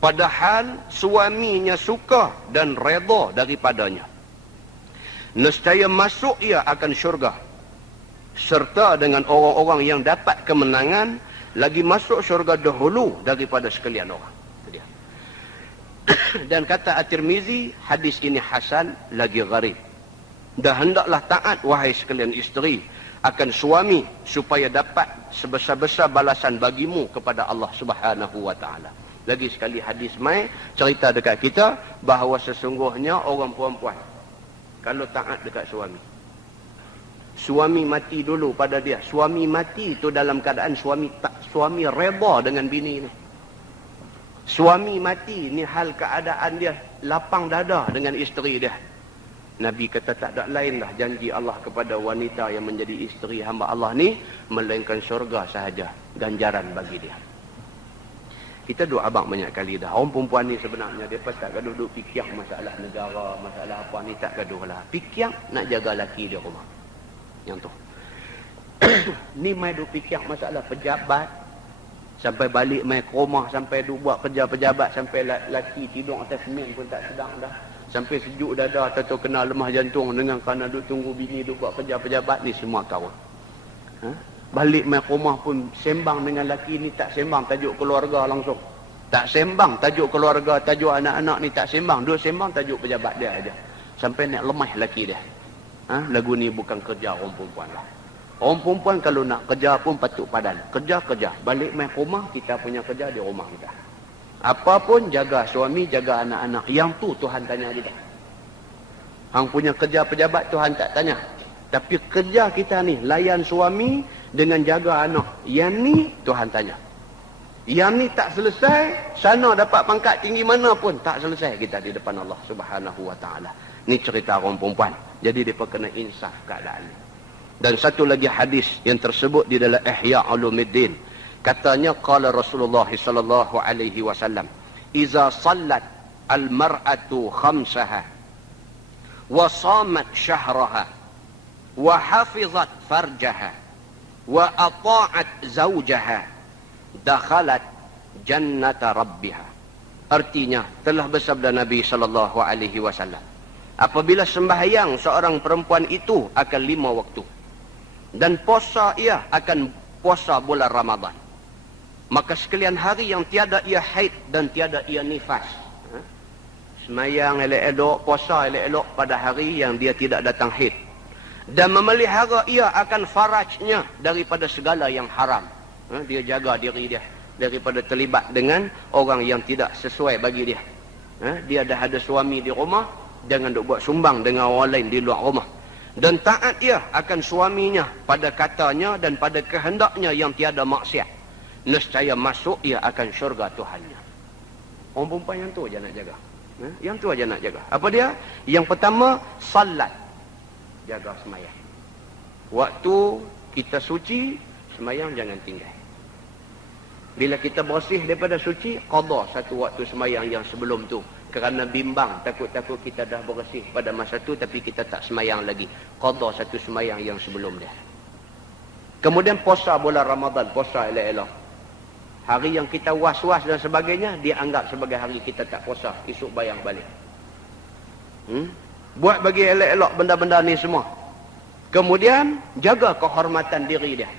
padahal suaminya suka dan redha daripadanya, nescaya masuk ia akan syurga serta dengan orang-orang yang dapat kemenangan lagi masuk syurga dahulu daripada sekalian orang. Itu dia. Dan kata At-Tirmizi, hadis ini hasan lagi gharib. Dan hendaklah taat wahai sekalian isteri akan suami supaya dapat sebesar-besar balasan bagimu kepada Allah Subhanahu wa taala. Lagi sekali hadis mai cerita dekat kita bahawa sesungguhnya orang perempuan kalau taat dekat suami mati dulu pada dia. Suami mati itu dalam keadaan suami redha dengan bini ni. Suami mati ni hal keadaan dia lapang dada dengan isteri dia. Nabi kata tak ada lainlah janji Allah kepada wanita yang menjadi isteri hamba Allah ni melainkan syurga sahaja ganjaran bagi dia. Kita duk abang banyak kali dah. Orang perempuan ni sebenarnya dia tak gaduh duk fikir masalah negara, masalah apa ni tak gaduh lah. Fikir nak jaga laki dia rumah. Yang tu. Ni mai duk fikir masalah pejabat. Sampai balik mai ke rumah, sampai duk buat kerja pejabat, sampai laki tidur atas semen pun tak sedang dah. Sampai sejuk dada atau kena lemah jantung dengan kerana duk tunggu bini duk buat kerja pejabat ni semua kawan. Balik mai rumah pun sembang dengan laki ni tak sembang tajuk keluarga langsung. Tak sembang tajuk keluarga, tajuk anak-anak ni tak sembang. Duk sembang tajuk pejabat dia aja. Sampai nak lemah laki dia. Lagu ni bukan kerja orang perempuan lah. Orang perempuan kalau nak kerja pun patut padan. Kerja. Balik mai rumah, kita punya kerja di rumah kita. Apa pun jaga suami, jaga anak-anak. Yang tu Tuhan tanya kita. Hang punya kerja pejabat Tuhan tak tanya. Tapi kerja kita ni layan suami dengan jaga anak. Yang ni Tuhan tanya. Yang ni tak selesai, sana dapat pangkat tinggi mana pun tak selesai kita di depan Allah Subhanahu wa taala. Ni cerita orang perempuan. Jadi depa kena insaf keadaan ni. Dan satu lagi hadis yang tersebut di dalam Ihya Ulumuddin. Katanya qala Rasulullah sallallahu alaihi wasallam, "Iza sallat al-mar'atu khamsaha wa shamat syahraha wa hafizat farjaha wa ata'at zawjaha dakhalat jannata rabbiha." Artinya telah bersabda Nabi sallallahu alaihi wasallam, apabila sembahyang seorang perempuan itu akan 5 waktu dan puasa ia akan puasa bulan Ramadan, maka sekalian hari yang tiada ia haid dan tiada ia nifas, semayang elok-elok, puasa elok-elok pada hari yang dia tidak datang haid, dan memelihara ia akan farajnya daripada segala yang haram. Dia jaga diri dia daripada terlibat dengan orang yang tidak sesuai bagi dia. Dia dah ada suami di rumah, jangan duk buat sumbang dengan orang lain di luar rumah. Dan taat ia akan suaminya pada katanya dan pada kehendaknya yang tiada maksiat. Nescaya masuk ia akan syurga Tuhannya. Orang perempuan yang tu aja nak jaga. Yang tu aja nak jaga. Apa dia? Yang pertama, salat. Jaga semayang. Waktu kita suci, semayang jangan tinggal. Bila kita bersih daripada suci, qada satu waktu semayang yang sebelum tu. Kerana bimbang, takut-takut kita dah bersih pada masa tu tapi kita tak semayang lagi. Qada satu semayang yang sebelum dia. Kemudian puasa bulan Ramadan, puasa elok-elok. Hari yang kita was-was dan sebagainya, dia anggap sebagai hari kita tak puasa. Esok bayang balik. Buat bagi elok-elok benda-benda ni semua. Kemudian, jaga kehormatan diri dia.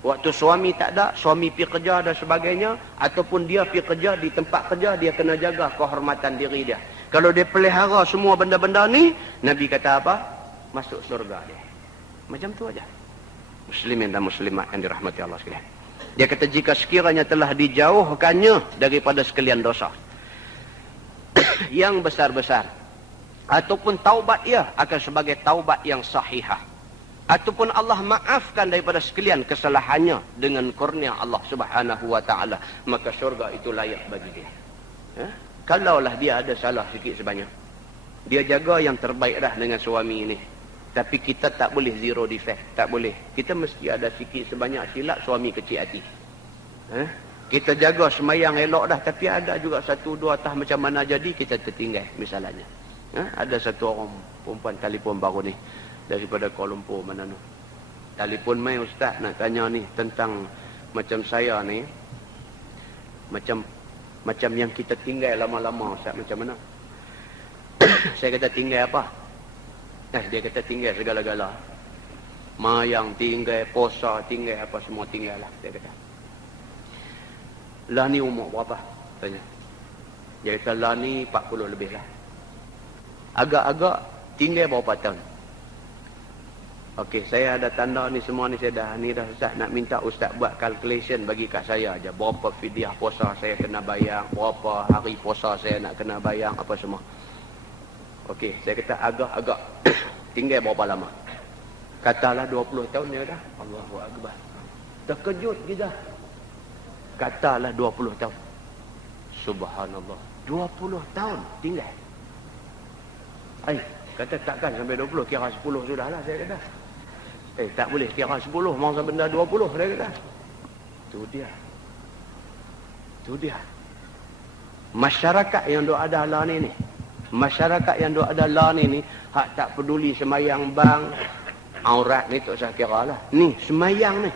Waktu suami tak ada, suami pergi kerja dan sebagainya, ataupun dia pergi kerja di tempat kerja, dia kena jaga kehormatan diri dia. Kalau dia pelihara semua benda-benda ni, Nabi kata apa? Masuk surga dia. Macam tu aja. Muslimin dan muslimat yang dirahmati Allah sekalian. Dia kata jika sekiranya telah dijauhkannya daripada sekalian dosa yang besar-besar, ataupun taubat ia akan sebagai taubat yang sahihah, ataupun Allah maafkan daripada sekalian kesalahannya dengan kurnia Allah Subhanahu wa taala, maka syurga itu layak bagi dia. Kalaulah dia ada salah sikit sebanyak, dia jaga yang terbaik dah dengan suami ini. Tapi kita tak boleh zero defect, tak boleh. Kita mesti ada sikit sebanyak silap, suami kecil hati. Kita jaga semayang elok dah, tapi ada juga satu dua tah macam mana jadi kita tertinggal misalnya. Ada satu orang perempuan telefon baru ni daripada Kuala Lumpur mana tu. Telefon mai, ustaz nak tanya ni tentang macam saya ni, macam yang kita tinggal lama-lama, ustaz, macam mana? Saya kata tinggal apa? Dia kata tinggal segala-gala. Mayang tinggal, puasa tinggal, apa semua tinggal lah. Dia kata. Lah ni umur berapa? Tanya. Dia kata lah ni 40 lebih lah. Agak-agak tinggal berapa tahun? Okey, saya ada tanda ni semua ni saya dah. Ni dah Ustaz nak minta Ustaz buat calculation bagi kat saya aja. Berapa fidyah puasa saya kena bayar, berapa hari puasa saya nak kena bayar, apa semua. Okey, saya kata agak-agak tinggal berapa lama? Katalah 20 tahun dia dah. Allahu Akbar. Terkejut kita. Katalah 20 tahun. Subhanallah. 20 tahun tinggal. Kata takkan sampai 20, kira 10 sudahlah saya kata. Tak boleh kira 10, masa benda 20 dia kata. Tu dia. Masyarakat yang duk ada lah ni. Masyarakat yang duk ada lah ni hak tak peduli semayang bang, aurat ni tak usah kira lah. Ni semayang ni.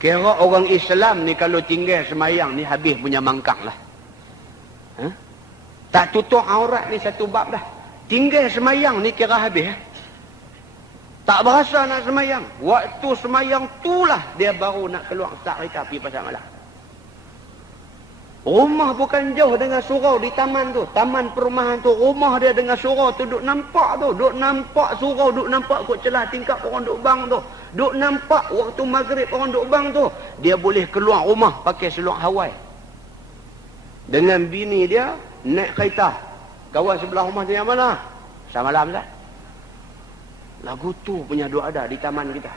Kira orang Islam ni kalau tinggal semayang ni habis punya mangkang lah. Tak tutup aurat ni satu bab dah. Tinggal semayang ni kira habis. Tak berasa nak semayang. Waktu semayang tu lah dia baru nak keluar start kereta pergi pasar malam. Rumah bukan jauh dengan surau di taman tu. Taman perumahan tu. Rumah dia dengan surau tu duk nampak tu. Duk nampak surau, duk nampak kot celah tingkap orang duk bang tu. Duk nampak waktu maghrib orang duk bang tu. Dia boleh keluar rumah pakai seluar Hawaii. Dengan bini dia naik kereta. Kawan sebelah rumah dia yang mana? Samalam tak? Lagu tu punya duk ada di taman kita.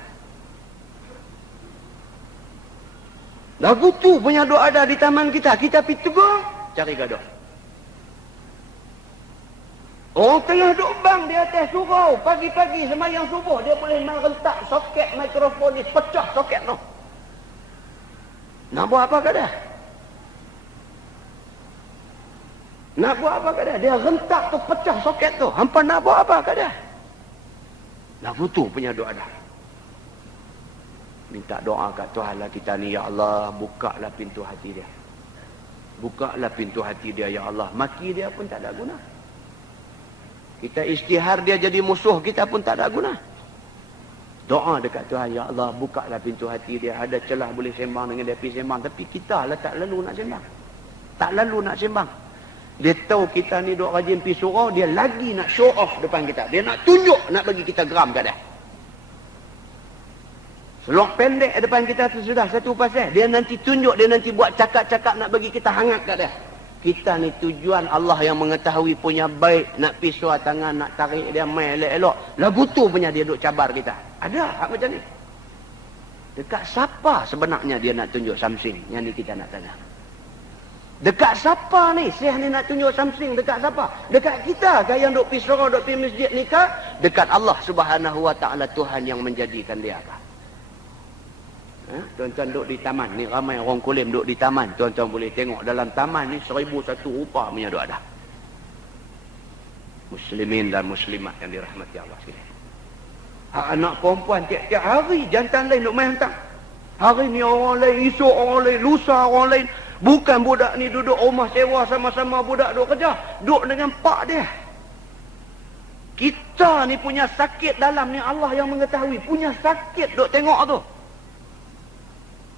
Lagu tu punya duk ada di taman kita. Kita pergi tegur, cari gaduh. Orang tengah duk bang di atas surau. Pagi-pagi semayang subuh. Dia boleh merentak soket mikrofon ni. Pecah soket tu. Nak buat apa kada? Nak buat apa kada? Dia rentak tu, pecah soket tu. Hampa nak buat apa kada? Lagu tu punya duk ada. Minta doa kat Tuhan lah kita ni. Ya Allah, bukalah pintu hati dia. Bukalah pintu hati dia, Ya Allah. Maki dia pun tak ada guna. Kita isytihar dia jadi musuh kita pun tak ada guna. Doa dekat Tuhan, Ya Allah, bukalah pintu hati dia. Ada celah boleh sembang dengan dia, pergi sembang. Tapi kita lah tak lalu nak sembang. Tak lalu nak sembang. Dia tahu kita ni duk rajin pergi surau, dia lagi nak show off depan kita. Dia nak tunjuk, nak bagi kita geram kat dia. Seluar pendek depan kita tu sudah satu pasal. Dia nanti tunjuk, dia nanti buat cakap-cakap nak bagi kita hangat kat dia. Kita ni tujuan Allah yang mengetahui punya baik. Nak pisau tangan, nak tarik dia main elok-elok. Lagu tu punya dia duk cabar kita. Ada hak macam ni. Dekat siapa sebenarnya dia nak tunjuk something? Yang ni kita nak tanya. Dekat siapa ni? Syekh ni nak tunjuk something. Dekat siapa? Dekat kita ke yang duk pisau, duk pergi masjid ni ke? Dekat Allah Subhanahu Wa Ta'ala, Tuhan yang menjadikan dia ke? Tuan-tuan duduk di taman ni, ramai orang kulim duduk di taman. Tuan-tuan boleh tengok dalam taman ni 1001 rupa punya duk ada. Muslimin dan muslimat yang dirahmati Allah sekalian. Anak perempuan tiap-tiap hari jantan lain duk main hantar. Hari ni orang lain, esok orang lain, lusa orang lain. Bukan budak ni duduk rumah sewa sama-sama budak duk kerja, duduk dengan pak dia. Kita ni punya sakit dalam ni Allah yang mengetahui. Punya sakit duk tengok tu.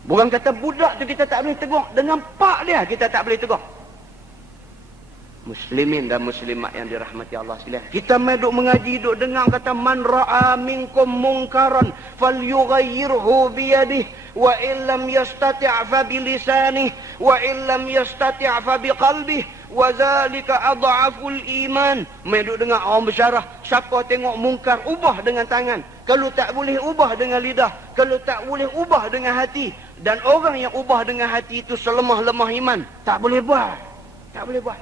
Bukan kata budak tu kita tak boleh tegur. Dengan pak dia kita tak boleh tegur. Muslimin dan muslimat yang dirahmati Allah sekalian. Kita mai duk mengaji, duk dengar kata man ra'a minkum munkaran falyughayyirhu biyadihi wa illam yastati' fa bilisanihi wa illam yastati' fa biqalbihi wa zalika adhaful iman. Mai duk dengar orang bersyarah, siapa tengok mungkar ubah dengan tangan. Kalau tak boleh ubah dengan lidah, kalau tak boleh ubah dengan hati. Dan orang yang ubah dengan hati itu selemah-lemah iman. Tak boleh buat. Tak boleh buat.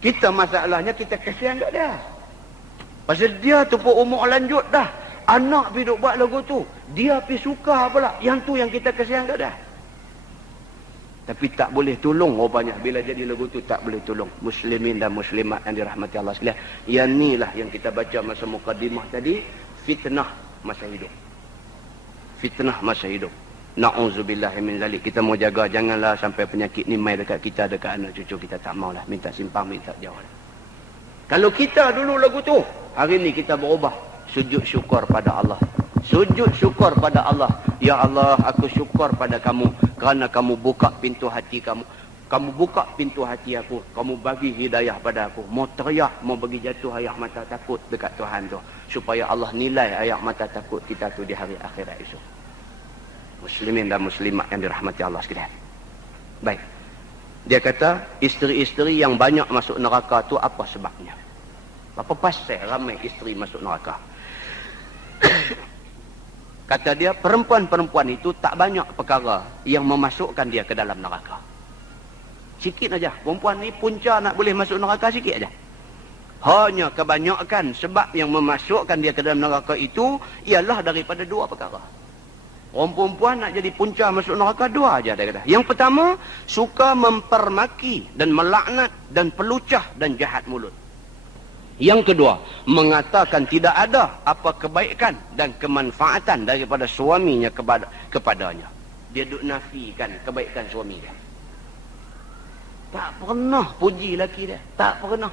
Kita masalahnya kita kasihan kat dia. Pasal dia tu pun umur lanjut dah. Anak pergi duk buat lagu tu. Dia pergi suka pula. Yang tu yang kita kasihan kat dia. Tapi tak boleh tolong rupanya. Bila jadi lagu tu tak boleh tolong. Muslimin dan muslimat yang dirahmati Allah sekalian. Yang inilah yang kita baca masa mukadimah tadi. Fitnah masa hidup. Fitnah masa hidup. Na'udzubillah min zalik. Kita mau jaga janganlah sampai penyakit ni mai dekat kita, dekat anak cucu kita. Tak maulah. Minta simpang, minta jauh. Kalau kita dulu lagu tu, hari ni kita berubah. Sujud syukur pada Allah. Sujud syukur pada Allah. Ya Allah, aku syukur pada kamu kerana kamu buka pintu hati kamu. Kamu buka pintu hati aku. Kamu bagi hidayah pada aku. Mau teriak, mau bagi jatuh air mata takut dekat Tuhan tu. Supaya Allah nilai air mata takut kita tu di hari akhirat esok. Muslimin dan muslimat yang dirahmati Allah sekalian. Baik. Dia kata, isteri-isteri yang banyak masuk neraka tu apa sebabnya? Apa pasal ramai isteri masuk neraka? Kata dia, perempuan-perempuan itu tak banyak perkara yang memasukkan dia ke dalam neraka. Sikit aja. Perempuan ni punca nak boleh masuk neraka sikit aja. Hanya kebanyakan sebab yang memasukkan dia ke dalam neraka itu ialah daripada dua perkara. Orang perempuan nak jadi punca masuk neraka dua aja dia kata. Yang pertama, suka mempermaki dan melaknat dan pelucah dan jahat mulut. Yang kedua, mengatakan tidak ada apa kebaikan dan kemanfaatan daripada suaminya kepadanya. Dia duk nafikan kebaikan suami dia. Tak pernah puji laki dia. Tak pernah.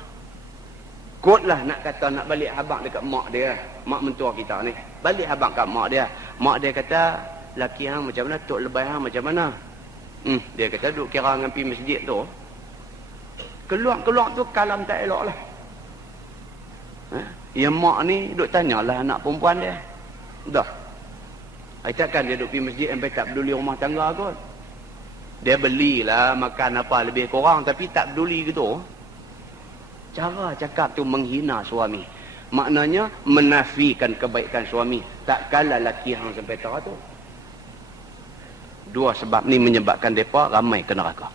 Kotlah nak kata nak balik habang dekat mak dia. Mak mentua kita ni. Balik habang kat mak dia. Mak dia kata, laki hang macam mana? Tok lebay hang macam mana? Dia kata duk kira dengan pergi masjid tu. Keluar-keluar tu kalam tak elok lah. Yang mak ni duk tanyalah anak perempuan dia. Dah. Takkan dia duk pergi masjid sampai tak peduli rumah tangga kot. Dia belilah makan apa lebih kurang tapi tak peduli gitu. Cara cakap tu menghina suami. Maknanya menafikan kebaikan suami. Tak kala laki hang sampai teratur. Dua sebab ni menyebabkan mereka ramai ke neraka.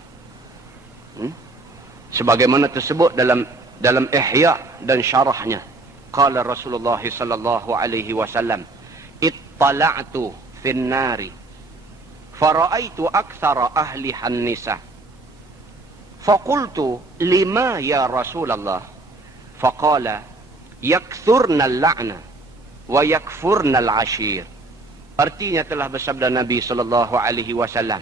Sebagaimana tersebut dalam Ihya dan syarahnya. Qala Rasulullah sallallahu alaihi wasallam, ittala'tu fin nari fara'aitu aktsara ahliha an-nisa. Faqultu lima ya Rasulullah? Faqala yakthurna al-la'na wa yakfurna al-ashir. Artinya telah bersabda Nabi sallallahu alaihi wasallam,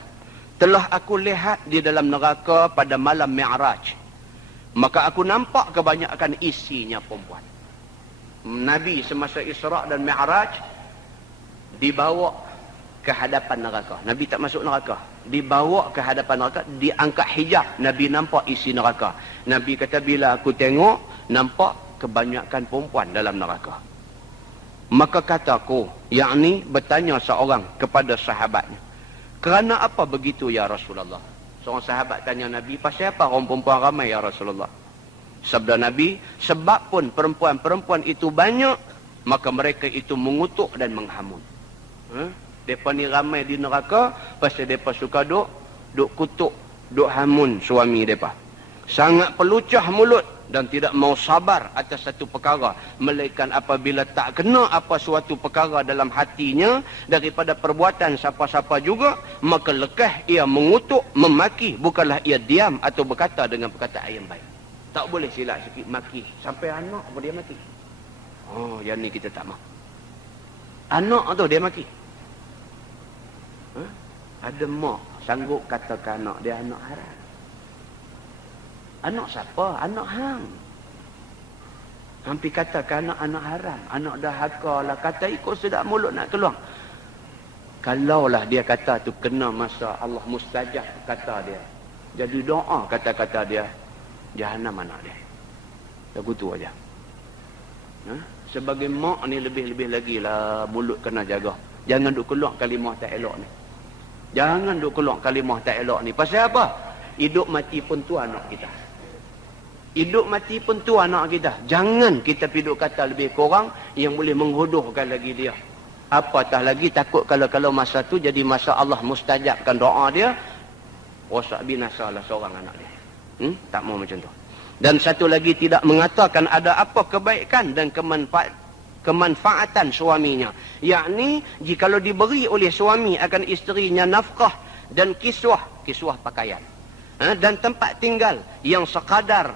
telah aku lihat di dalam neraka pada malam Mi'raj, maka aku nampak kebanyakan isinya perempuan. Nabi semasa Isra' dan Mi'raj dibawa ke hadapan neraka. Nabi tak masuk neraka. Dibawa ke hadapan neraka, diangkat hijab. Nabi nampak isi neraka. Nabi kata, bila aku tengok, nampak kebanyakan perempuan dalam neraka. Maka kataku, yakni bertanya seorang kepada sahabatnya, kerana apa begitu ya Rasulullah? Seorang sahabat tanya Nabi, pasal apa orang perempuan ramai ya Rasulullah? Sabda Nabi, sebab pun perempuan-perempuan itu banyak, maka mereka itu mengutuk dan menghamun. Mereka ni ramai di neraka, pasal mereka suka duk kutuk, duk hamun suami mereka. Sangat pelucah mulut dan tidak mau sabar atas satu perkara, melainkan apabila tak kena apa suatu perkara dalam hatinya daripada perbuatan siapa-siapa juga, maka lekah ia mengutuk, memaki, bukanlah ia diam atau berkata dengan perkataan yang baik. Tak boleh silap sikit maki. Sampai anak pun dia maki. Oh, yang ni kita tak mahu. Anak tu dia maki. Ada mak sanggup katakan anak dia anak haram. Anak siapa? Anak hang. Hampir katakan anak haram. Anak dahaka lah. Kata ikut sedap mulut nak keluar. Kalaulah dia kata tu kena masa Allah mustajab kata dia. Jadi doa kata-kata dia. Jahannam anak dia. Lagu tu aja. Sebagai mak ni lebih-lebih lagi lah mulut kena jaga. Jangan duk keluar kalimah tak elok ni. Jangan duk keluar kalimah tak elok ni. Pasal apa? Hidup mati pun tu anak kita. Hidup mati pun tu anak kita. Jangan kita piduk kata lebih kurang yang boleh menghuduhkan lagi dia. Apatah lagi takut kalau masa tu jadi masa Allah mustajabkan doa dia, rosak binasalah seorang anak dia. Tak mau macam tu. Dan satu lagi, tidak mengatakan ada apa kebaikan dan kemanfaatan suaminya. Yakni jikalau diberi oleh suami akan isterinya nafkah dan kiswah pakaian, dan tempat tinggal yang sekadar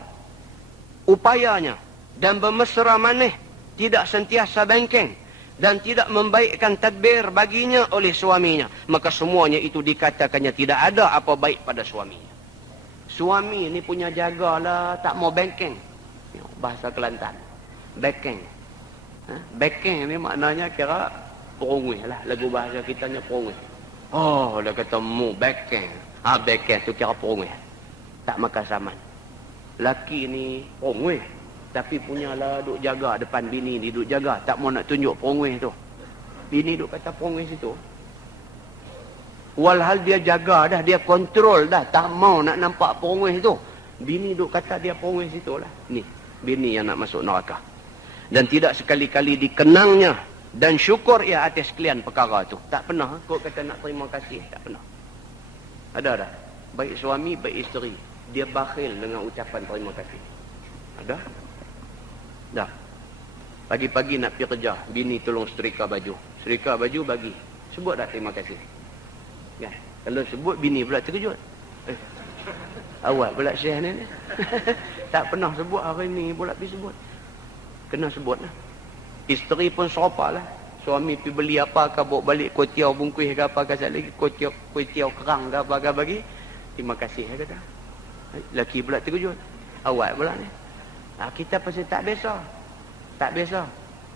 upayanya, dan bermesra manis, tidak sentiasa bengkeng, dan tidak membaikkan tadbir baginya oleh suaminya, maka semuanya itu dikatakannya tidak ada apa baik pada suaminya. Suami ni punya jagalah, tak mau bengkeng. Bahasa Kelantan. Bekeng. Bekeng ni maknanya kira perungui lah. Lagu bahasa kitanya perungui. Oh, dia kata mu bekeng. Bekeng tu kira perungui. Tak makan saman. Laki ni perungui. Tapi punyalah duk jaga depan bini ni. Duk jaga. Tak mau nak tunjuk perungui tu. Bini duk kata perungui situ. Walhal dia jaga dah. Dia kontrol dah. Tak mau nak nampak perungui tu. Bini duk kata dia perungui situ lah. Ni. Bini yang nak masuk neraka. Dan tidak sekali-kali dikenangnya dan syukur ia atas sekalian perkara tu. Tak pernah kau kata nak terima kasih, tak pernah. Ada dah. Baik suami, baik isteri, dia bakhil dengan ucapan terima kasih. Ada? Dah. Pagi-pagi nak pergi kerja, bini tolong setrika baju. Setrika baju bagi. Sebut dah terima kasih. Kan? Kalau sebut bini pula terkejut. Awak pula syekh ni. Tak pernah sebut hari ni pula pergi sebut. Kena sebut lah. Isteri pun serupa lah. Suami pergi beli apa ke, bawa balik kuitiau bungkus ke apa ke lagi. Kuitiau kerang ke apa ke bagi. Terima kasih kata. Laki pula terkejut. Awak pula ni. Kita pasti tak biasa. Tak biasa.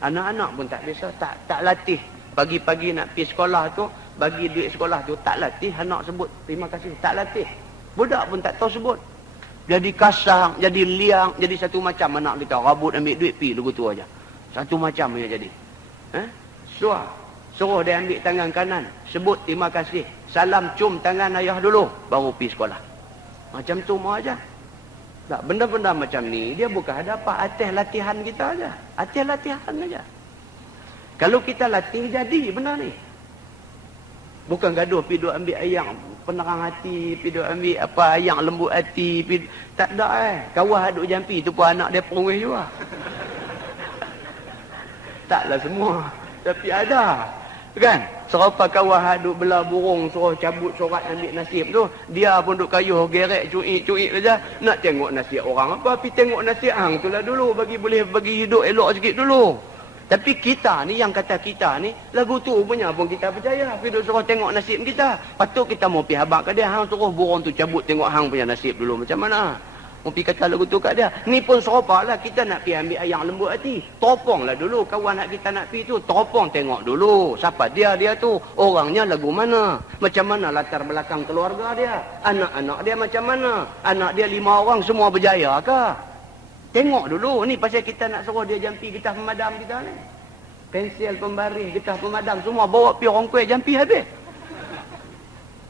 Anak-anak pun tak biasa. Tak latih. Pagi-pagi nak pergi sekolah tu, bagi duit sekolah tu, tak latih anak sebut terima kasih. Tak latih. Budak pun tak tahu sebut. Jadi kasar, jadi liang, jadi satu macam anak kita. Rabut ambil duit, pi lugu tu aja. Satu macam dia jadi. Suruh dia ambil tangan kanan, sebut terima kasih. Salam cium tangan ayah dulu, baru pi sekolah. Macam tu mau aja. Tak, benda-benda macam ni, dia bukan ada apa, atas latihan kita aja. Atas latihan aja. Kalau kita latih, jadi benda ni. Bukan gaduh, pergi duk ambil ayam penerang hati, pergi duk ambil apa ayam lembut hati, pergi... Tak ada Kawah duk jampi, tu pun anak dia perungih juga. Taklah semua. Tapi ada. Kan? Serupa kawah duk belah burung, suruh cabut surat ambil nasib tu. Dia pun duk kayuh, gerek, cuik-cuik saja. Nak tengok nasib orang apa, pergi tengok nasib hang tu lah dulu. Boleh bagi hidup elok sikit dulu. Tapi kita ni, yang kata kita ni, lagu tu punya pun kita percaya. Kita suruh tengok nasib kita. Patut kita mau pergi habak ke dia. Hang suruh burung tu cabut tengok hang punya nasib dulu. Macam mana? Mau pergi kata lagu tu kat dia. Ni pun serupa lah. Kita nak pergi ambil ayam lembut hati. Topong lah dulu. Kawan nak kita nak pergi tu. Topong tengok dulu. Siapa dia tu? Orangnya lagu mana? Macam mana latar belakang keluarga dia? Anak-anak dia macam mana? Anak dia 5 orang semua berjaya ke? Tengok dulu. Ni pasal kita nak suruh dia jampi getah pemadam kita ni. Pensel pembaris, getah pemadam semua bawa pergi orang kuih jampi habis.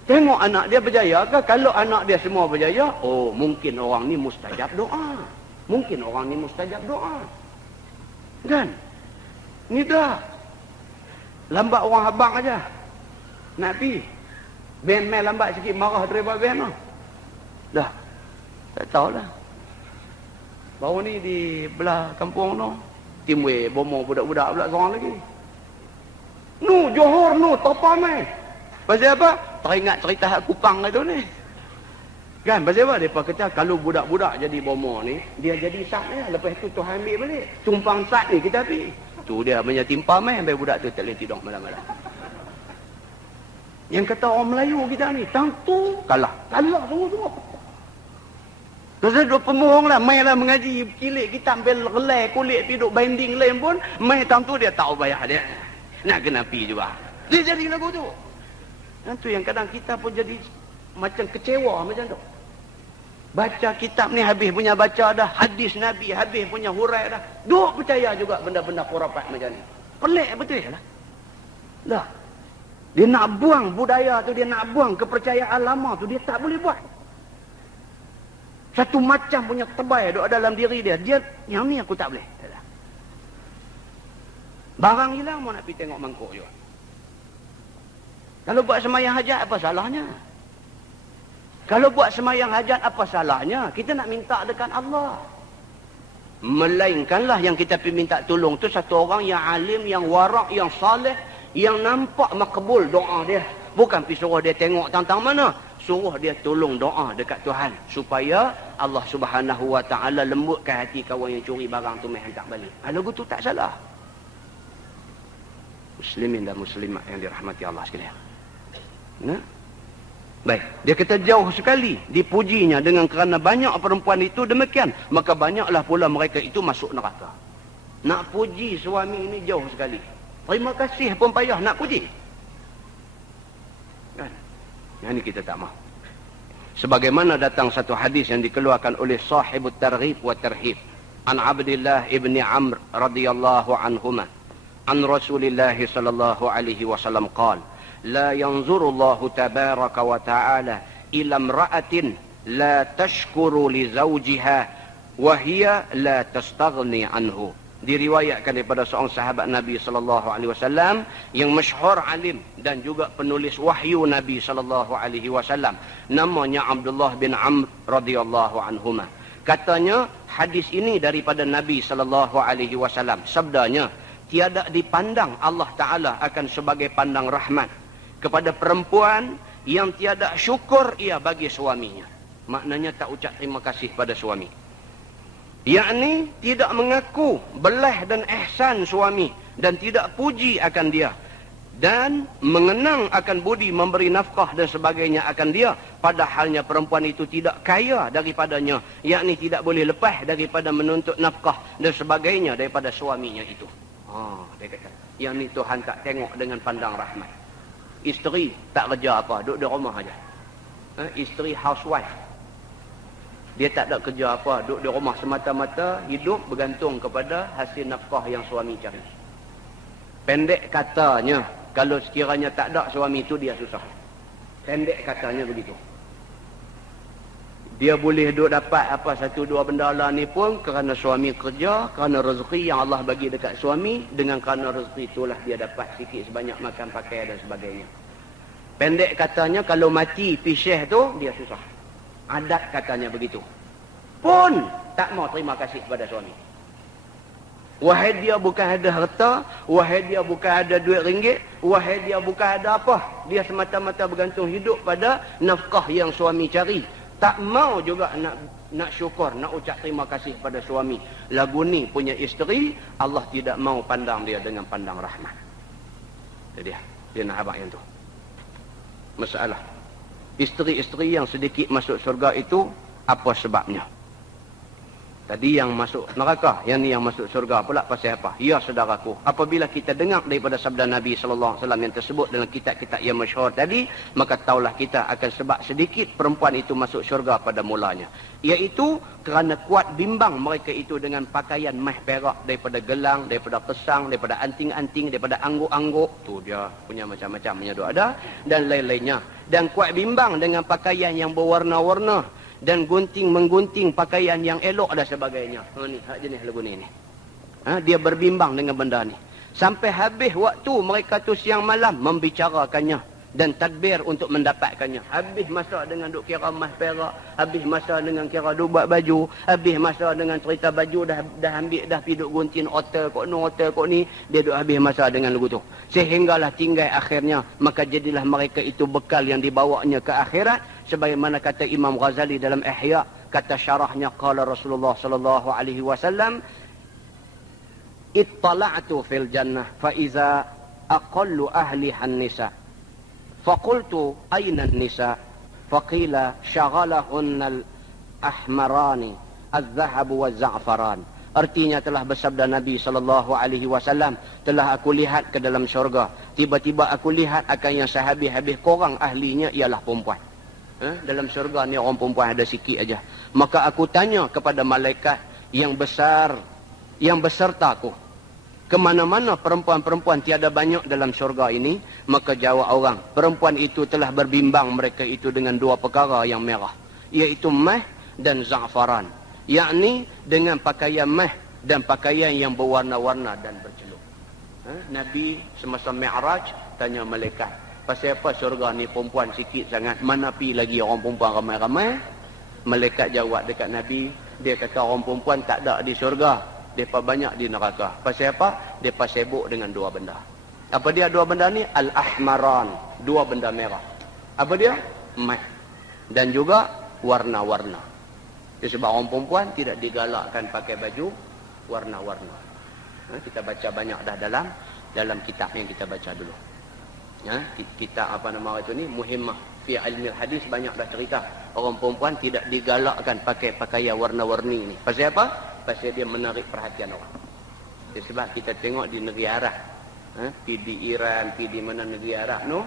Tengok anak dia berjaya ke? Kalau anak dia semua berjaya, oh mungkin orang ni mustajab doa. Mungkin orang ni mustajab doa. Kan? Ni dah. Lambat orang habang aja. Nak pergi. Ben-ben lambat sikit marah driver ben lah. Dah. Tak tahulah. Baru ni di belah kampung tu, timbul bomo budak-budak pula seorang lagi. Nu, Johor nu, topa mai. Pasal apa? Teringat cerita hak Kupang itu ni. Kan, pasal apa? Mereka kata kalau budak-budak jadi bomo ni, dia jadi sat ni. Lepas tu Tuhan ambil balik. Tumpang sat ni kita pergi. Tu dia punya timpa mai, sampai budak tu tak boleh tidur malam-malam. Yang kata orang Melayu kita ni, tang tu kalah. Kalah semua-semua. Terus duk pemohong lah, mai lah mengaji kilik kita ambil relay kulit pergi duk binding lain pun, mai tang tu dia tahu bayar dia. Nak kena pi juga. Dia jadi lagu tu. Dan tu yang kadang kita pun jadi macam kecewa macam tu. Baca kitab ni habis punya baca dah, hadis Nabi habis punya hurai dah. Duk percaya juga benda-benda khurafat macam ni. Pelik betul lah. Dah. Dia nak buang budaya tu, dia nak buang kepercayaan lama tu, dia tak boleh buat. Satu macam punya tebai duduk dalam diri dia. Dia, yang ni aku tak boleh. Barang hilang mau nak pergi tengok mangkuk juga. Kalau buat semayang hajat, apa salahnya? Kalau buat semayang hajat, apa salahnya? Kita nak minta dekat Allah. Melainkanlah yang kita pergi minta tolong tu satu orang yang alim, yang warak, yang saleh, yang nampak makbul doa dia. Bukan pergi suruh dia tengok tentang mana. Suruh dia tolong doa dekat Tuhan supaya Allah Subhanahu Wa Taala lembutkan hati kawan yang curi barang tu mai hantar balik. Lagu tu tak salah. Muslimin dan muslimat yang dirahmati Allah sekalian. Nah. Baik, dia kata jauh sekali dipujinya dengan kerana banyak perempuan itu demikian, maka banyaklah pula mereka itu masuk neraka. Nak puji suami ini jauh sekali. Terima kasih pun payah nak puji. Kan? Yang ini kita tak mahu. Sebagaimana datang satu hadis yang dikeluarkan oleh sahibut targhib wa tarhib. An Abdullah ibn Amr radhiyallahu anhuma. An Rasulillah sallallahu alaihi wasallam qala: La yanzurullahu tabaraka wa ta'ala ila imra'atin la tashkuru li zawjiha wa hiya la tastaghni anhu. Diriwayatkan daripada seorang sahabat Nabi sallallahu alaihi wasallam yang masyhur alim dan juga penulis wahyu Nabi sallallahu alaihi wasallam, namanya Abdullah bin Amr radhiyallahu anhuma. Katanya hadis ini daripada Nabi sallallahu alaihi wasallam. Sabdanya, tiada dipandang Allah Taala akan sebagai pandang rahmat kepada perempuan yang tiada syukur ia bagi suaminya. Maknanya tak ucap terima kasih pada suami. Yakni tidak mengaku belah dan ihsan suami dan tidak puji akan dia dan mengenang akan budi memberi nafkah dan sebagainya akan dia, padahalnya perempuan itu tidak kaya daripadanya, yakni tidak boleh lepas daripada menuntut nafkah dan sebagainya daripada suaminya itu. Dia kata, yang ni Tuhan tak tengok dengan pandang rahmat. Isteri tak kerja apa, duduk di rumah aja. Isteri housewife. Dia tak ada kerja apa, duduk di rumah semata-mata, hidup bergantung kepada hasil nafkah yang suami cari. Pendek katanya, kalau sekiranya tak ada suami itu, dia susah. Pendek katanya begitu. Dia boleh duduk dapat apa satu dua benda lah ni pun kerana suami kerja, kerana rezeki yang Allah bagi dekat suami, dengan kerana rezeki itulah dia dapat sikit sebanyak makan pakai dan sebagainya. Pendek katanya, kalau mati pisah tu, dia susah. Adat katanya begitu. Pun tak mau terima kasih kepada suami. Wahai dia bukan ada harta, wahai dia bukan ada duit ringgit, wahai dia bukan ada apa. Dia semata-mata bergantung hidup pada nafkah yang suami cari. Tak mau juga nak syukur, nak ucap terima kasih pada suami. Lagu ni punya isteri, Allah tidak mau pandang dia dengan pandang rahmat. Itu dia nak abang yang tu. Masalah. Isteri-isteri yang sedikit masuk surga itu, apa sebabnya? Tadi yang masuk neraka, yang ni yang masuk surga pula pasal apa? Ya saudaraku, apabila kita dengar daripada sabda Nabi sallallahu alaihi wasallam yang tersebut dalam kitab-kitab yang masyhur tadi, maka taulah kita akan sebab sedikit perempuan itu masuk syurga pada mulanya, iaitu kerana kuat bimbang mereka itu dengan pakaian mah perak, daripada gelang, daripada kesang, daripada anting-anting, daripada angguk-angguk, tu dia punya macam-macamnya tu ada, dan lain-lainnya. Dan kuat bimbang dengan pakaian yang berwarna-warna, dan gunting-menggunting pakaian yang elok dan sebagainya. Ni hak jenis lagu ni. Dia berbimbang dengan benda ni. Sampai habis waktu mereka tu siang malam membicarakannya dan tadbir untuk mendapatkannya. Habis masa dengan duk kira emas perak, habis masa dengan kira duk buat baju, habis masa dengan cerita baju dah ambil dah pergi duk gunting hotel kok ni, dia duk habis masa dengan lagu tu. Sehinggalah tinggal akhirnya, maka jadilah mereka itu bekal yang dibawanya ke akhirat. Sebagaimana kata Imam Ghazali dalam Ihya, kata syarahnya, qala Rasulullah sallallahu alaihi wasallam, ittala'tu fil jannah fa iza aqallu ahliha an-nisa faqultu ayna an-nisa faqila shaghalahunna al-ahmarani az-zahabu waz-za'faran. Artinya telah bersabda Nabi sallallahu alaihi wasallam, telah aku lihat ke dalam syurga, tiba-tiba aku lihat akan yang sehabis-habis korang ahlinya ialah perempuan. Dalam syurga ni orang perempuan ada sikit aja. Maka aku tanya kepada malaikat yang besar, yang besertaku, ke mana-mana perempuan-perempuan tiada banyak dalam syurga ini? Maka jawab orang, perempuan itu telah berbimbang mereka itu dengan dua perkara yang merah, iaitu mah dan za'faran, yakni dengan pakaian mah dan pakaian yang berwarna-warna dan berceluk. Nabi semasa Mi'raj tanya malaikat, pasal apa syurga ni perempuan sikit sangat, mana pi lagi orang perempuan ramai-ramai? Malaikat jawab dekat Nabi, dia kata orang perempuan tak ada di syurga, mereka banyak di neraka. Pasal apa? Mereka sibuk dengan dua benda. Apa dia dua benda ni? Al-ahmaran, dua benda merah. Apa dia? Mah. Dan juga warna-warna. Sebab orang perempuan tidak digalakkan pakai baju warna-warna. Kita baca banyak dah dalam kitab yang kita baca dulu. Kitab apa nama itu ni? Muhimmah Fi ilmi hadis banyak dah cerita. Orang perempuan tidak digalakkan pakai pakaian warna-warni ni. Pasal apa? Pasal dia menarik perhatian orang. Sebab kita tengok di negeri Arab. Pergi di Iran, pergi di mana negeri Arab no.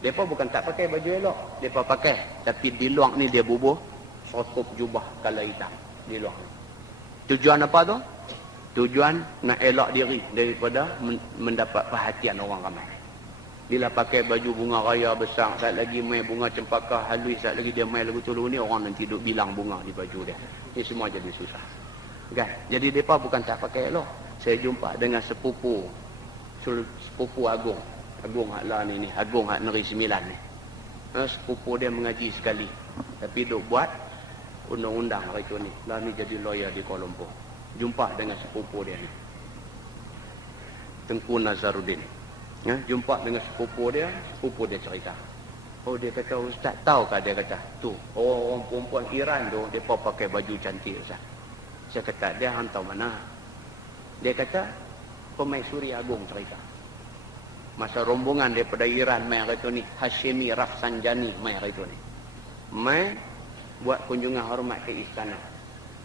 Mereka bukan tak pakai baju elok. Mereka pakai. Tapi di luar ni dia bubuh. Sokup jubah kala hitam. Di luar ni. Tujuan apa tu? Tujuan nak elok diri daripada mendapat perhatian orang ramai. Bila pakai baju bunga raya besar, saat lagi main bunga cempaka halus, saat lagi dia main lagu tulu ni, orang nanti duduk bilang bunga di baju dia. Ini semua jadi susah. Kan? Jadi mereka bukan tak pakai elok. Saya jumpa dengan sepupu Agung. Agung hak lah ni, Agung hak Negeri Sembilan ni. Sepupu dia mengaji sekali. Tapi duk buat undang-undang hari tu ni. Lah ni jadi lawyer di Kuala Lumpur. Jumpa dengan sepupu dia ni. Tengku Nazaruddin. Jumpa dengan sepupu dia cerita. Oh, dia kata, Ustaz tahukah, dia kata, tu orang perempuan Iran tu, mereka pakai baju cantik, Ustaz. Saya kata, dia hantar mana? Dia kata, Permaisuri Agung cerita. Masa rombongan daripada Iran mai hari tu ni, Hashimi Rafsanjani mai hari tu ni. Mai buat kunjungan hormat ke istana.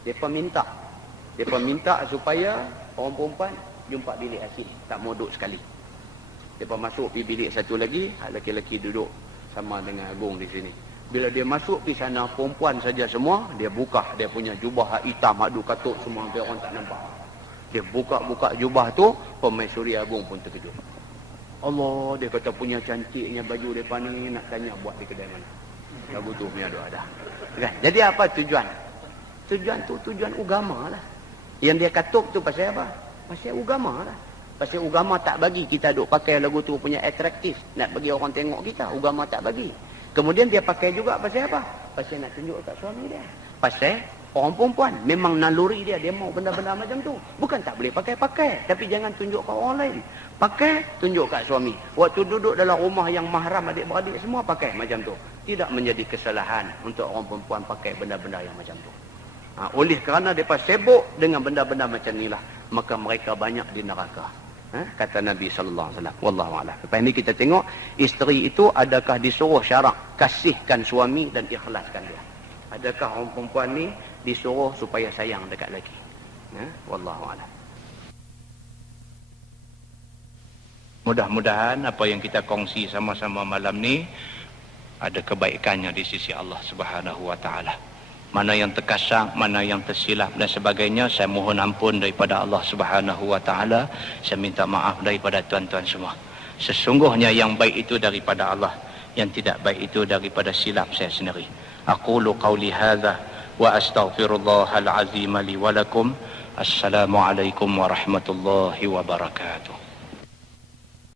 Mereka minta supaya orang perempuan jumpa bilik asing, tak mau duduk sekali. Mereka masuk pergi bilik satu lagi, lelaki-lelaki duduk sama dengan Agung di sini. Bila dia masuk di sana, perempuan saja semua, dia buka dia punya jubah hitam, hadu katuk semua, sampai orang tak nampak. Dia buka jubah tu, Permaisuri Agung pun terkejut. Allah, dia kata punya cantiknya baju mereka ni, nak tanya buat di kedai mana. Lagu tu punya ada. Kan? Jadi apa tujuan? Tujuan tu tujuan agama lah. Yang dia katuk tu pasal apa? Pasal agama lah. Pasal agama tak bagi kita duk pakai lagu tu punya atraktif. Nak bagi orang tengok kita. Agama tak bagi. Kemudian dia pakai juga pasal apa? Pasal nak tunjuk kat suami dia. Pasal orang perempuan. Memang naluri dia. Dia mau benda-benda macam tu. Bukan tak boleh pakai. Tapi jangan tunjuk kat orang lain. Pakai, tunjuk kat suami. Waktu duduk dalam rumah yang mahram adik-beradik semua pakai macam tu. Tidak menjadi kesalahan untuk orang perempuan pakai benda-benda yang macam tu. Oleh kerana mereka sibuk dengan benda-benda macam inilah, maka mereka banyak di neraka. Kata Nabi SAW. Wallahualam. Lepas ini kita tengok, isteri itu adakah disuruh syarak kasihkan suami dan ikhlaskan dia? Adakah orang perempuan ni disuruh supaya sayang dekat lelaki? Wallahualam. Mudah-mudahan apa yang kita kongsi sama-sama malam ni ada kebaikannya di sisi Allah Subhanahu wa taala. Mana yang terkasar, mana yang tersilap dan sebagainya, saya mohon ampun daripada Allah Subhanahu wa taala. Saya minta maaf daripada tuan-tuan semua. Sesungguhnya yang baik itu daripada Allah, yang tidak baik itu daripada silap saya sendiri. Aqulu qawli hadza wa astaghfirullahal azim li wa lakum. Assalamualaikum warahmatullahi wabarakatuh.